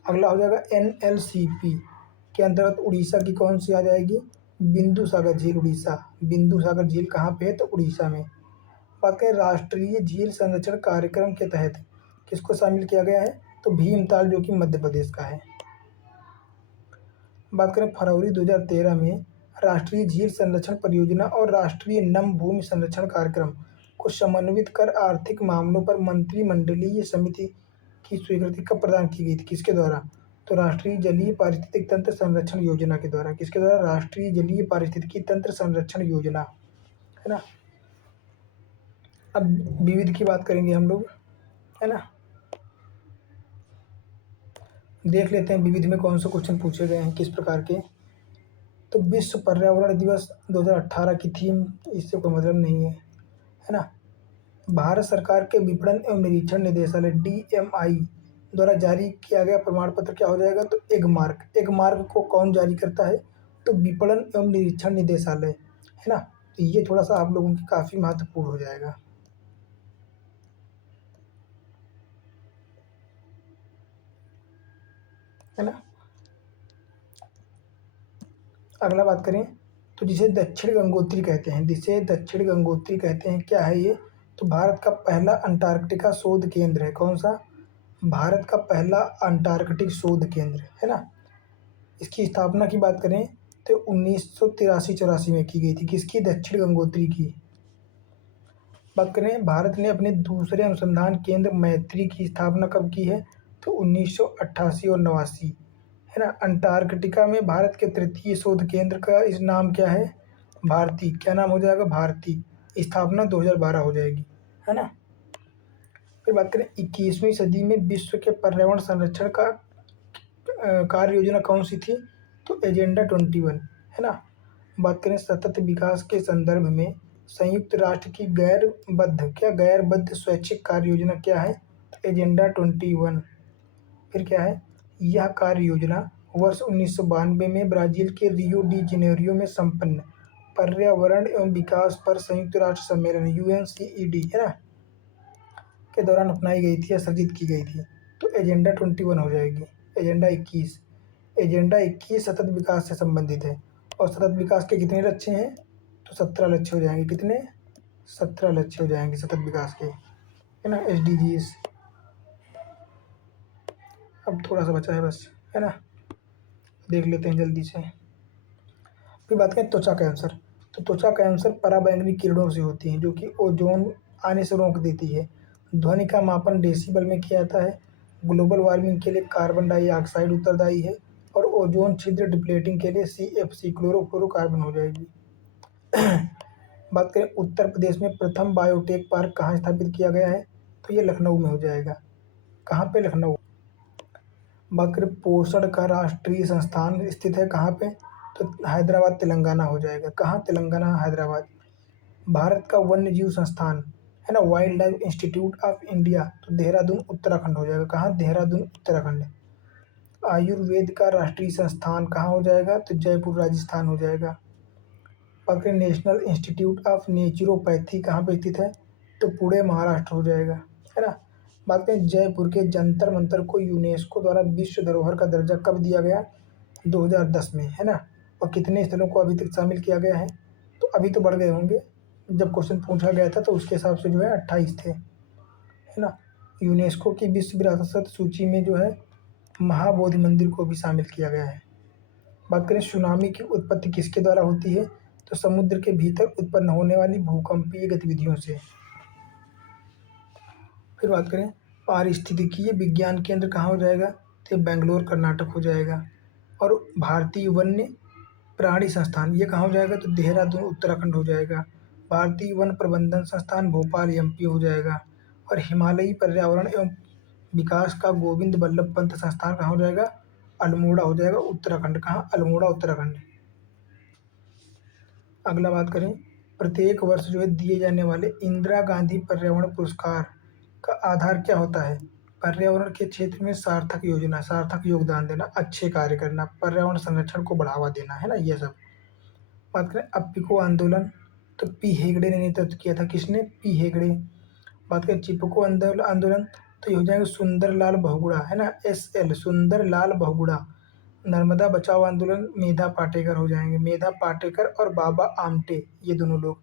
अगला हो जाएगा NLCP के अंतर्गत उड़ीसा की कौन सी आ जाएगी? बिंदु सागर झील, उड़ीसा। बिंदु सागर झील कहाँ पे है, तो उड़ीसा में। बात करें राष्ट्रीय झील संरक्षण कार्यक्रम के तहत किसको शामिल किया गया है, तो भीमताल, जो कि मध्य प्रदेश का है। बात करें फरवरी 2013 में राष्ट्रीय झील संरक्षण परियोजना और राष्ट्रीय नम भूमि संरक्षण कार्यक्रम को समन्वित कर आर्थिक मामलों पर मंत्रिमंडलीय समिति की स्वीकृति कब प्रदान की गई थी, किसके द्वारा, तो राष्ट्रीय जलीय पारिस्थितिक तंत्र संरक्षण योजना के द्वारा। किसके द्वारा? राष्ट्रीय जलीय पारिस्थितिकी तंत्र संरक्षण योजना, है ना। अब विविध की बात करेंगे हम लोग, है ना। देख लेते हैं विविध में कौन से क्वेश्चन पूछे गए हैं, किस प्रकार के। तो विश्व पर्यावरण दिवस 2018 की थीम, इससे कोई मतलब नहीं है ना। भारत सरकार के विपणन एवं निरीक्षण निदेशालय DMI द्वारा जारी किया गया प्रमाण पत्र क्या हो जाएगा, तो एग मार्क। एग मार्क को कौन जारी करता है, तो विपणन एवं निरीक्षण निदेशालय, है ना। तो ये थोड़ा सा आप लोगों की काफ़ी महत्वपूर्ण हो जाएगा, है ना। अगला बात करें तो जिसे दक्षिण गंगोत्री कहते हैं, जिसे दक्षिण गंगोत्री कहते हैं, क्या है ये, तो भारत का पहला अंटार्कटिका शोध केंद्र है। कौन सा? भारत का पहला अंटार्कटिक शोध केंद्र, है ना। इसकी स्थापना की बात करें तो 1983-84 में की गई थी। किसकी? दक्षिण गंगोत्री की। बात करें भारत ने अपने दूसरे अनुसंधान केंद्र मैत्री की स्थापना कब की है, तो 1988 और 89, है ना। अंटार्कटिका में भारत के तृतीय शोध केंद्र का इस नाम क्या है? भारती। क्या नाम हो जाएगा? भारती। स्थापना 2012 हो जाएगी, है ना। फिर बात करें 21वीं सदी में विश्व के पर्यावरण संरक्षण का कार्य योजना कौन सी थी, तो एजेंडा 21, है ना। बात करें सतत विकास के संदर्भ में संयुक्त राष्ट्र की गैरबद्ध स्वैच्छिक कार्य योजना क्या है, तो एजेंडा 21। फिर क्या है, यह कार्य योजना वर्ष 1992 में ब्राज़ील के रियो डी जेनेरियो में संपन्न पर्यावरण एवं विकास पर संयुक्त राष्ट्र सम्मेलन UNCED, है ना, के दौरान अपनाई गई थी या सृजित की गई थी। तो एजेंडा 21 हो जाएगी। एजेंडा 21 सतत विकास से संबंधित है, और सतत विकास के कितने लक्ष्य हैं, तो 17 लक्ष्य हो जाएंगे। कितने? 17 लक्ष्य हो जाएंगे सतत विकास के, है ना, SDGs। अब थोड़ा सा बचा है बस, है ना, देख लेते हैं जल्दी से। फिर बात करें त्वचा कैंसर। तो त्वचा कैंसर पराबैंगनी किरणों से होती है जो कि ओजोन आने से रोक देती है। ध्वनि का मापन डेसिबल में किया जाता है। ग्लोबल वार्मिंग के लिए कार्बन डाइऑक्साइड उत्तरदायी है और ओजोन छिद्र डिप्लेटिंग के लिए CFC क्लोरोफ्लोरोकार्बन हो जाएगी। बात करें उत्तर प्रदेश में प्रथम बायोटेक पार्क कहाँ स्थापित किया गया है, तो ये लखनऊ में हो जाएगा। कहाँ पे? लखनऊ। बात करें पोषण का राष्ट्रीय संस्थान स्थित है कहाँ पे, तो हैदराबाद तेलंगाना हो जाएगा। कहाँ? तेलंगाना, हैदराबाद। भारत का वन्य जीव संस्थान, है ना, wild life institute of India, तो देहरादून उत्तराखंड हो जाएगा। कहाँ? देहरादून उत्तराखंड। आयुर्वेद का राष्ट्रीय संस्थान कहाँ हो जाएगा, तो जयपुर राजस्थान हो जाएगा। बात करें नेशनल इंस्टीट्यूट ऑफ नेचुरोपैथी कहाँ पे स्थित है, तो पुणे महाराष्ट्र हो जाएगा, है ना। बात करें जयपुर के जंतर मंतर को यूनेस्को द्वारा विश्व धरोहर का दर्जा कब दिया गया, 2010 में, है ना। और कितने स्थलों को अभी तक शामिल किया गया है, तो अभी तो बढ़ गए होंगे, जब क्वेश्चन पूछा गया था तो उसके हिसाब से जो है 28 थे, है ना। यूनेस्को की विश्व विरासत सूची में जो है महाबोधि मंदिर को भी शामिल किया गया है। बात करें सुनामी की उत्पत्ति किसके द्वारा होती है, तो समुद्र के भीतर उत्पन्न होने वाली भूकंपीय गतिविधियों से। फिर बात करें पारिस्थितिकीय विज्ञान केंद्र कहाँ हो जाएगा, तो ये बेंगलोर कर्नाटक हो जाएगा। और भारतीय वन्य प्राणी संस्थान ये कहाँ हो जाएगा, तो देहरादून उत्तराखंड हो जाएगा। भारतीय वन प्रबंधन संस्थान भोपाल MP हो जाएगा। और हिमालयी पर्यावरण एवं विकास का गोविंद बल्लभ पंत संस्थान कहाँ हो जाएगा, अल्मोड़ा हो जाएगा उत्तराखंड। कहाँ? अल्मोड़ा उत्तराखंड। अगला बात करें प्रत्येक वर्ष जो है दिए जाने वाले इंदिरा गांधी पर्यावरण पुरस्कार का आधार क्या होता है, पर्यावरण के क्षेत्र में सार्थक योजना, सार्थक योगदान देना, अच्छे कार्य करना, पर्यावरण संरक्षण को बढ़ावा देना, है ना, ये सब। बात करें अप्पिको आंदोलन, तो P हेगड़े ने नेतृत्व किया था। किसने? P हेगड़े। बात करें चिपको आंदोलन, तो ये हो जाएगा सुंदरलाल बहुगुणा, है ना, SL सुंदरलाल बहुगुणा। नर्मदा बचाओ आंदोलन मेधा पाटेकर हो जाएंगे, मेधा पाटेकर और बाबा आमटे, ये दोनों लोग।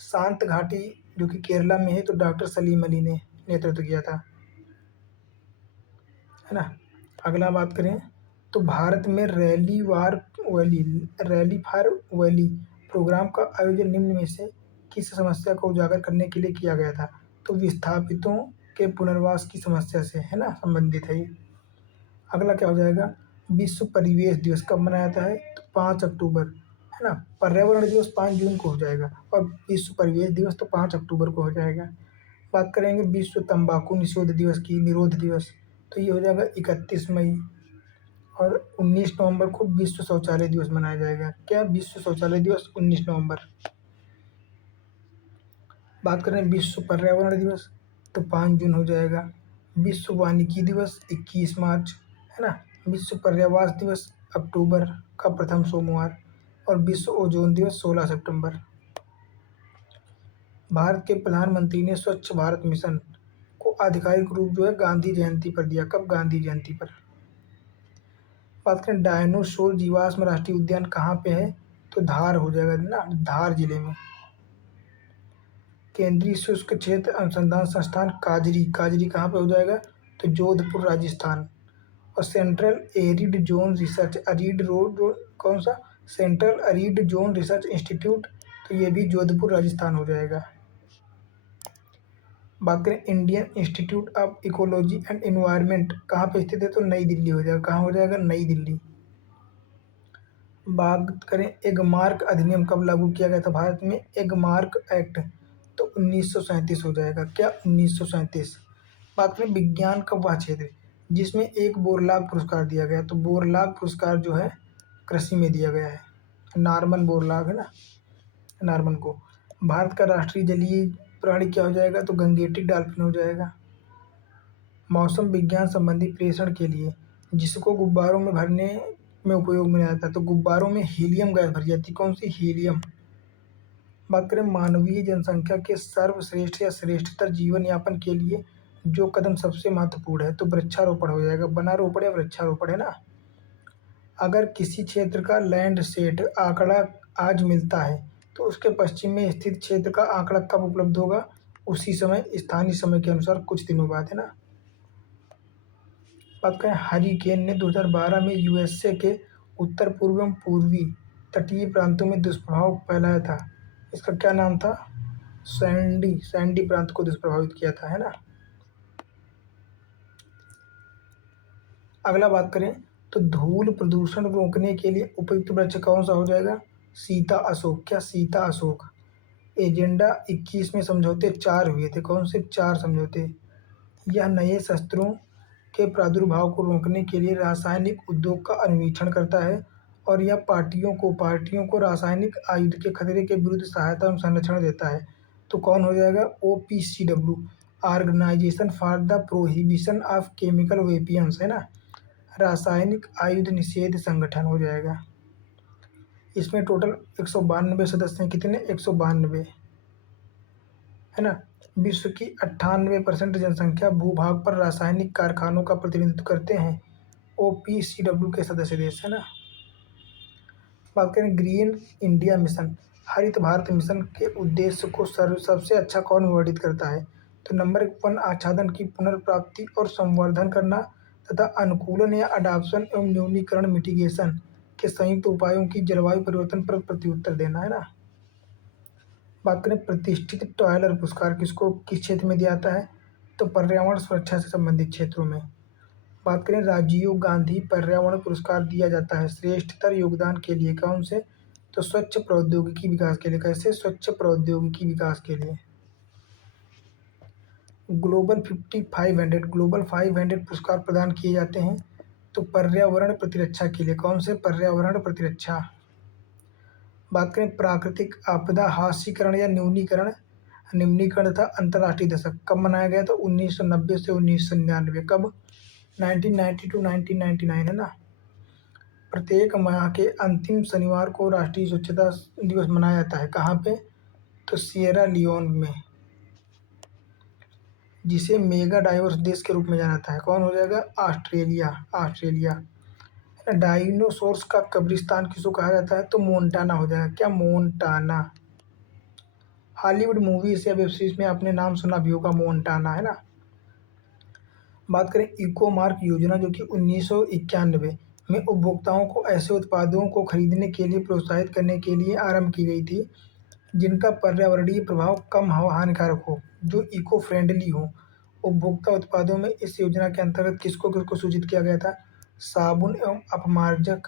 शांत घाटी जो कि केरला में है, तो डॉक्टर सलीम अली ने नेतृत्व किया था, है ना। अगला बात करें तो भारत में रैली फॉर वैली प्रोग्राम का आयोजन निम्न में से किस समस्या को उजागर करने के लिए किया गया था, तो विस्थापितों के पुनर्वास की समस्या से, है ना, संबंधित है ये। अगला क्या हो जाएगा, विश्व परिवेश दिवस कब मनाया जाता है, तो 5 अक्टूबर, है ना। पर्यावरण दिवस 5 जून को हो जाएगा और विश्व परिवेश दिवस तो 5 अक्टूबर को हो जाएगा। बात करेंगे विश्व तंबाकू निरोध दिवस, तो ये हो जाएगा 31 मई। और 19 नवंबर को विश्व शौचालय दिवस मनाया जाएगा। क्या? विश्व शौचालय दिवस 19 नवंबर। बात करें विश्व पर्यावरण दिवस, तो 5 जून हो जाएगा। विश्व वानिकी दिवस 21 मार्च, है ना। विश्व पर्यावरण दिवस अक्टूबर का प्रथम सोमवार। और विश्व ओजोन दिवस 16 सितंबर। भारत के प्रधानमंत्री ने स्वच्छ भारत मिशन को आधिकारिक रूप जो है गांधी जयंती पर दिया। कब? गांधी जयंती पर। बात करें डायनोसोर जीवाश्म राष्ट्रीय उद्यान कहाँ पे है, तो धार हो जाएगा ना, धार जिले में। केंद्रीय शुष्क क्षेत्र अनुसंधान संस्थान काजरी, काजरी कहाँ पे हो जाएगा, तो जोधपुर राजस्थान। और सेंट्रल एरिड जोन रिसर्च कौन सा, सेंट्रल अरीड जोन रिसर्च इंस्टीट्यूट, तो ये भी जोधपुर राजस्थान हो जाएगा। बात करें Indian institute of ecology and environment कहाँ पे स्थित है, तो नई दिल्ली हो जाएगा। कहाँ हो जाएगा? नई दिल्ली। बात करें एगमार्क अधिनियम कब लागू किया गया था भारत में, एगमार्क एक्ट, तो 1937 हो जाएगा। क्या? 1937। बात करें विज्ञान का वह क्षेत्र जिसमें एक बोरलाग पुरस्कार दिया गया, तो बोरलाग पुरस्कार जो है कृषि में दिया गया है, नॉर्मन बोरलाग, है ना, नॉर्मन को। भारत का राष्ट्रीय जलीय प्राणी क्या हो जाएगा, तो गंगेटिक डॉल्फिन हो जाएगा। मौसम विज्ञान संबंधी प्रेषण के लिए जिसको गुब्बारों में भरने में उपयोग में आता है, तो गुब्बारों में हीलियम गैस भरी जाती है। कौन सी? हीलियम। बात करें मानवीय जनसंख्या के सर्वश्रेष्ठ या श्रेष्ठतर जीवन यापन के लिए जो कदम सबसे महत्वपूर्ण है, तो वृक्षारोपण हो जाएगा। वनारोपण या वृक्षारोपण, है ना। अगर किसी क्षेत्र का लैंडसेट आंकड़ा आज मिलता है तो उसके पश्चिम में स्थित क्षेत्र का आंकड़ा कब उपलब्ध होगा? उसी समय, स्थानीय समय के अनुसार कुछ दिनों बाद, है ना। बात करें हरिकेन ने 2012 में यूएसए के उत्तर पूर्व एवं पूर्वी तटीय प्रांतों में दुष्प्रभाव फैलाया था। इसका क्या नाम था? सैंडी। सैंडी प्रांत को दुष्प्रभावित किया था, है ना। अगला बात करें तो धूल प्रदूषण रोकने के लिए उपयुक्त वृक्ष कौन सा हो जाएगा? सीता अशोक। क्या सीता अशोक? एजेंडा 21 में समझौते 4 हुए थे। कौन से 4 समझौते? यह नए शस्त्रों के प्रादुर्भाव को रोकने के लिए रासायनिक उद्योग का अन्वेषण करता है और यह पार्टियों को रासायनिक आयुध के खतरे के विरुद्ध सहायता एवं संरक्षण देता है। तो कौन हो जाएगा? OPCW, organisation for the prohibition of chemical weapons, है ना। रासायनिक आयुध निषेध संगठन हो जाएगा। इसमें टोटल 192 सदस्य हैं। कितने? 192, है ना। विश्व की 98% जनसंख्या भूभाग पर रासायनिक कारखानों का प्रतिनिधित्व करते हैं। OPCW के सदस्य देश, है ना। बात करें ग्रीन इंडिया मिशन, हरित भारत मिशन के उद्देश्य को सबसे अच्छा कौन वर्णित करता है? तो नंबर 1, आच्छादन की पुनर्प्राप्ति और संवर्धन करना तथा अनुकूलन या अडॉप्शन एवं न्यूनीकरण मिटिगेशन के संयुक्त उपायों की जलवायु परिवर्तन पर प्रत्युत्तर देना, है ना। बात करें प्रतिष्ठित टॉयलर पुरस्कार किसको किस क्षेत्र में दिया जाता है? तो पर्यावरण सुरक्षा से संबंधित क्षेत्रों में। बात करें राजीव गांधी पर्यावरण पुरस्कार दिया जाता है श्रेष्ठतर योगदान के लिए। कौन से? तो स्वच्छ प्रौद्योगिकी विकास के लिए। कैसे? स्वच्छ प्रौद्योगिकी विकास के लिए। ग्लोबल 500 पुरस्कार प्रदान किए जाते हैं तो पर्यावरण प्रतिरक्षा के लिए। कौन से? पर्यावरण प्रतिरक्षा। बात करें प्राकृतिक आपदा हास्यीकरण या निम्नीकरण तथा अंतर्राष्ट्रीय दशक कब मनाया गया? तो 1990 से 1999। कब? 1990 to 1999, है ना। प्रत्येक माह के अंतिम शनिवार को राष्ट्रीय स्वच्छता दिवस मनाया जाता है। कहाँ पे? तो सिएरा लियोन में, जिसे मेगा डाइवर्स देश के रूप में जाना जाता है। कौन हो जाएगा? ऑस्ट्रेलिया। डायनासोर्स का कब्रिस्तान किसको कहा जाता है? तो मोन्टाना हो जाएगा। क्या? मोन्टाना। हॉलीवुड मूवीज या वेब सीरीज में आपने नाम सुना भी होगा, मोन्टाना, है ना। बात करें इको मार्क योजना, जो कि 1991 में उपभोक्ताओं को ऐसे उत्पादों को खरीदने के लिए प्रोत्साहित करने के लिए आरंभ की गई थी जिनका पर्यावरणीय प्रभाव कम हानिकारक हो, जो इको फ्रेंडली हो। उपभोक्ता उत्पादों में इस योजना के अंतर्गत किसको किसको सूचित किया गया था? साबुन एवं अपमार्जक,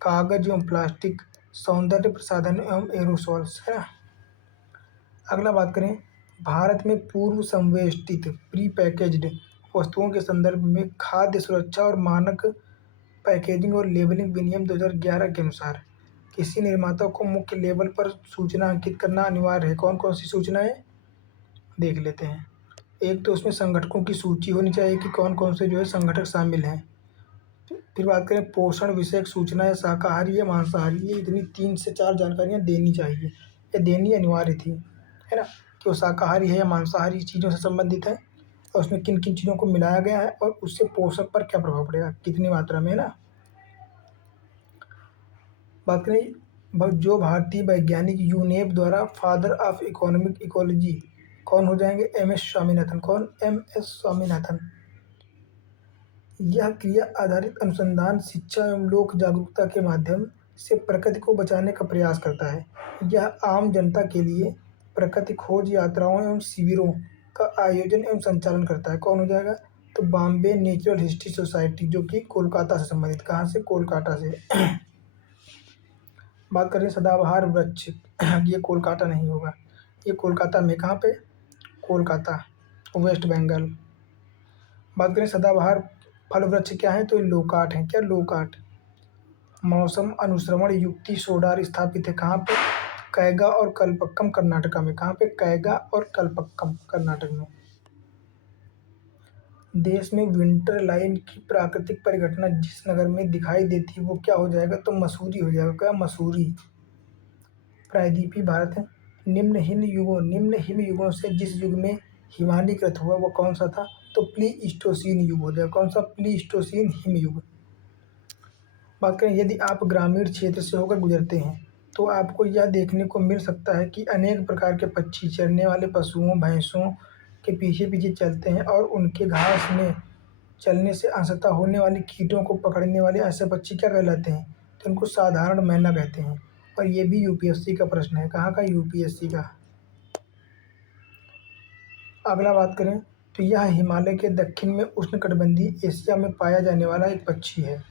कागज एवं प्लास्टिक, सौंदर्य प्रसाधन एवं एरोसॉल्स, है ना। अगला बात करें भारत में पूर्व संवेष्टित प्री पैकेज्ड वस्तुओं के संदर्भ में खाद्य सुरक्षा और मानक पैकेजिंग और लेबलिंग विनियम 2011 के अनुसार किसी निर्माता को मुख्य लेबल पर सूचना अंकित करना अनिवार्य है। कौन कौन सी सूचनाएं? देख लेते हैं। एक तो उसमें संगठकों की सूची होनी चाहिए कि कौन कौन से जो है संगठक शामिल हैं। फिर बात करें पोषण विषयक सूचना या शाकाहारी या मांसाहारी, ये इतनी 3 से 4 जानकारियाँ देनी चाहिए, ये देनी अनिवार्य थी, है ना। कि वो शाकाहारी है या मांसाहारी चीज़ों से संबंधित है और उसमें किन किन चीज़ों को मिलाया गया है और उससे पोषक पर क्या प्रभाव पड़ेगा, कितनी मात्रा में, है ना। बात करें जो भारतीय वैज्ञानिक यूनेप द्वारा फादर ऑफ इकोनॉमिक इकोलॉजी कौन हो जाएंगे? MS स्वामीनाथन। कौन? MS स्वामीनाथन। यह क्रिया आधारित अनुसंधान, शिक्षा एवं लोक जागरूकता के माध्यम से प्रकृति को बचाने का प्रयास करता है। यह आम जनता के लिए प्रकृति खोज यात्राओं एवं शिविरों का आयोजन एवं संचालन करता है। कौन हो जाएगा? तो बॉम्बे नेचुरल हिस्ट्री सोसाइटी, जो कि कोलकाता से संबंधित। कहाँ से? कोलकाता से। बात करें सदाबहार वृक्ष, ये कोलकाता नहीं होगा, ये कोलकाता में। कहाँ पे? कोलकाता, वेस्ट बंगाल। बात करें सदाबहार फल वृक्ष क्या है? तो लोकाट है। क्या? लोकाट। मौसम अनुश्रवण युक्ति सोडार स्थापित है। कहाँ पे? कैगा और कलपक्कम कर्नाटका में। कहाँ पे? कैगा और कलपक्कम कर्नाटक में। देश में विंटर लाइन की प्राकृतिक परिघटना जिस नगर में दिखाई देती है वो क्या हो जाएगा? तो मसूरी हो जाएगा। क्या? मसूरी। प्रायद्वीपीय भारत है। निम्न हिम युगों से जिस युग में हिमानीकृत हुआ वो कौन सा था? तो प्लीस्टोसीन युग हो जाएगा। कौन सा? प्लीस्टोसीन हिम युग। बात करें यदि आप ग्रामीण क्षेत्र से होकर गुजरते हैं तो आपको यह देखने को मिल सकता है कि अनेक प्रकार के पक्षी चरने वाले पशुओं भैंसों के पीछे पीछे चलते हैं और उनके घास में चलने से अंशतः होने वाले कीटों को पकड़ने वाले ऐसे पक्षी क्या कहलाते हैं? तो इनको साधारण मैना कहते हैं। और ये भी यूपीएससी का प्रश्न है। कहाँ का? यूपीएससी का। अगला बात करें तो यह हिमालय के दक्षिण में उष्णकटिबंधीय एशिया में पाया जाने वाला एक पक्षी है।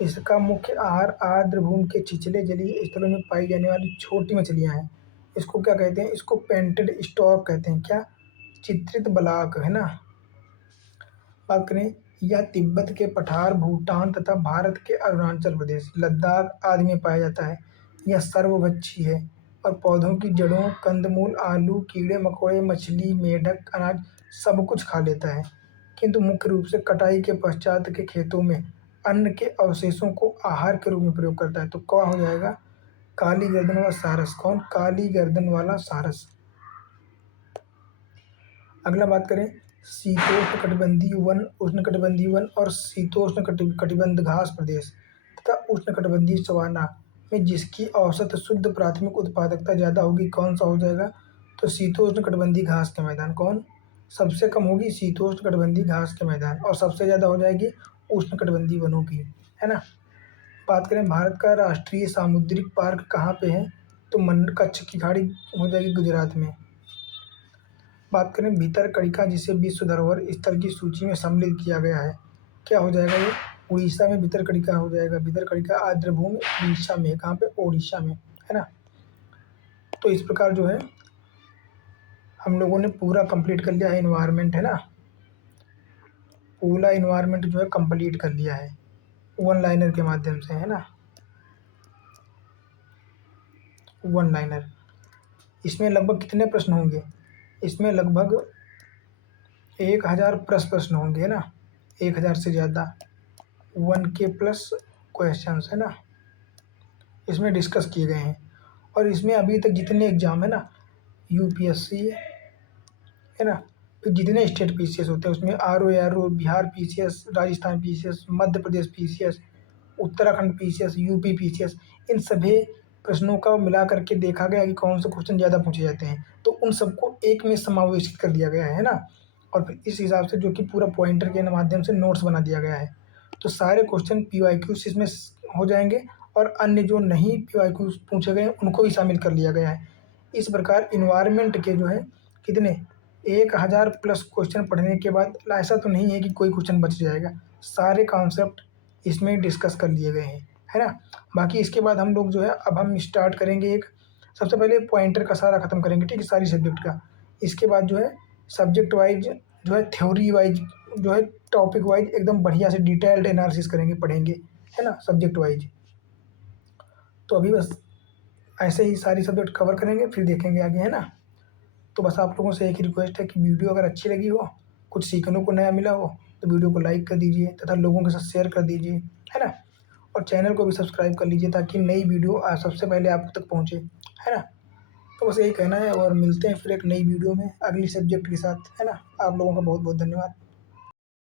इसका मुख्य आहार आर्द्र भूमि के छिछले जलीय स्थलों में पाई जाने वाली छोटी मछलियां हैं। इसको क्या कहते हैं? इसको पेंटेड स्टॉक कहते हैं। क्या? चित्रित बलाक, है ना। बात करें, यह तिब्बत के पठार, भूटान तथा भारत के अरुणाचल प्रदेश, लद्दाख आदि में पाया जाता है। यह सर्वभक्षी है और पौधों की जड़ों, कंदमूल, आलू, कीड़े मकोड़े, मछली, मेढक, अनाज सब कुछ खा लेता है, किंतु मुख्य रूप से कटाई के पश्चात के खेतों में अन्न के अवशेषों को आहार के रूप में प्रयोग करता है। तो क्या हो जाएगा? काली गर्दन वाला सारस। कौन? काली गर्दन वाला सारस। अगला बात करें, शीतोष्णकटिबंधीय वन, उष्णकटिबंधीय वन और शीतोष्ण कटिबंध घास प्रदेश तथा उष्णकटिबंधीय सवाना में जिसकी औसत शुद्ध प्राथमिक उत्पादकता ज़्यादा होगी, कौन सा हो जाएगा? तो शीतोष्णकटिबंधीय घास के मैदान। कौन? सबसे कम होगी शीतोष्णकटिबंधीय घास के मैदान और सबसे ज़्यादा हो जाएगी उष्णकटिबंधीय वनों की, है ना। बात करें, भारत का राष्ट्रीय सामुद्रिक पार्क कहाँ पे है? तो कच्छ की खाड़ी हो जाएगी गुजरात में। बात करें भितरकनिका, जिसे विश्व धरोहर स्थल की सूची में सम्मिलित किया गया है, क्या हो जाएगा ये? उड़ीसा में भितरकनिका हो जाएगा। भितरकनिका आर्द्र भूमि उड़ीसा में। कहाँ पे? उड़ीसा में, है ना। तो इस प्रकार जो है हम लोगों ने पूरा कंप्लीट कर लिया है इन्वायरमेंट, है ना। पूरा इन्वायरमेंट जो है कंप्लीट कर लिया है वन लाइनर के माध्यम से, है ना। One liner. इसमें लगभग कितने प्रश्न होंगे? इसमें लगभग 1000 प्लस प्रश्न होंगे, है ना। 1000 से ज़्यादा 1K प्लस क्वेश्चंस, है ना, इसमें डिस्कस किए गए हैं। और इसमें अभी तक जितने एग्ज़ाम है ना, यूपीएससी, है ना, फिर जितने स्टेट पीसीएस होते हैं उसमें RO, Bihar PCS, Rajasthan PCS, Madhya Pradesh PCS, Uttarakhand PCS, UP PCS, इन सभी प्रश्नों का मिला करके देखा गया कि कौन से क्वेश्चन ज़्यादा पूछे जाते हैं, तो उन सबको एक में समावेशित कर दिया गया है ना। और फिर इस हिसाब से जो कि पूरा पॉइंटर के माध्यम से नोट्स बना दिया गया है। तो सारे क्वेश्चन पीवाईक्यूज इसमें हो जाएंगे और अन्य जो नहीं पीवाईक्यूज पूछे गए उनको भी शामिल कर लिया गया है। इस प्रकार इन्वायरमेंट के जो है कितने 1000 प्लस क्वेश्चन पढ़ने के बाद ऐसा तो नहीं है कि कोई क्वेश्चन बच जाएगा, सारे कॉन्सेप्ट इसमें डिस्कस कर लिए गए हैं, है ना। बाकी इसके बाद हम लोग जो है अब हम स्टार्ट करेंगे एक, सबसे पहले पॉइंटर का सारा खत्म करेंगे, ठीक है, सारी सब्जेक्ट का। इसके बाद जो है सब्जेक्ट वाइज जो है थ्योरी वाइज जो है टॉपिक वाइज एकदम बढ़िया से डिटेल्ड एनालिसिस करेंगे, पढ़ेंगे, है ना, सब्जेक्ट वाइज। तो अभी बस ऐसे ही सारी सब्जेक्ट कवर करेंगे, फिर देखेंगे आगे, है ना। तो बस आप लोगों से एक ही रिक्वेस्ट है कि वीडियो अगर अच्छी लगी हो, कुछ सीखने को नया मिला हो, तो वीडियो को लाइक कर दीजिए तथा लोगों के साथ शेयर कर दीजिए, है ना। और चैनल को भी सब्सक्राइब कर लीजिए ताकि नई वीडियो सबसे पहले आप तक पहुँचे, है ना। तो बस यही कहना है और मिलते हैं फिर एक नई वीडियो में अगली सब्जेक्ट के साथ, है ना। आप लोगों का बहुत बहुत धन्यवाद।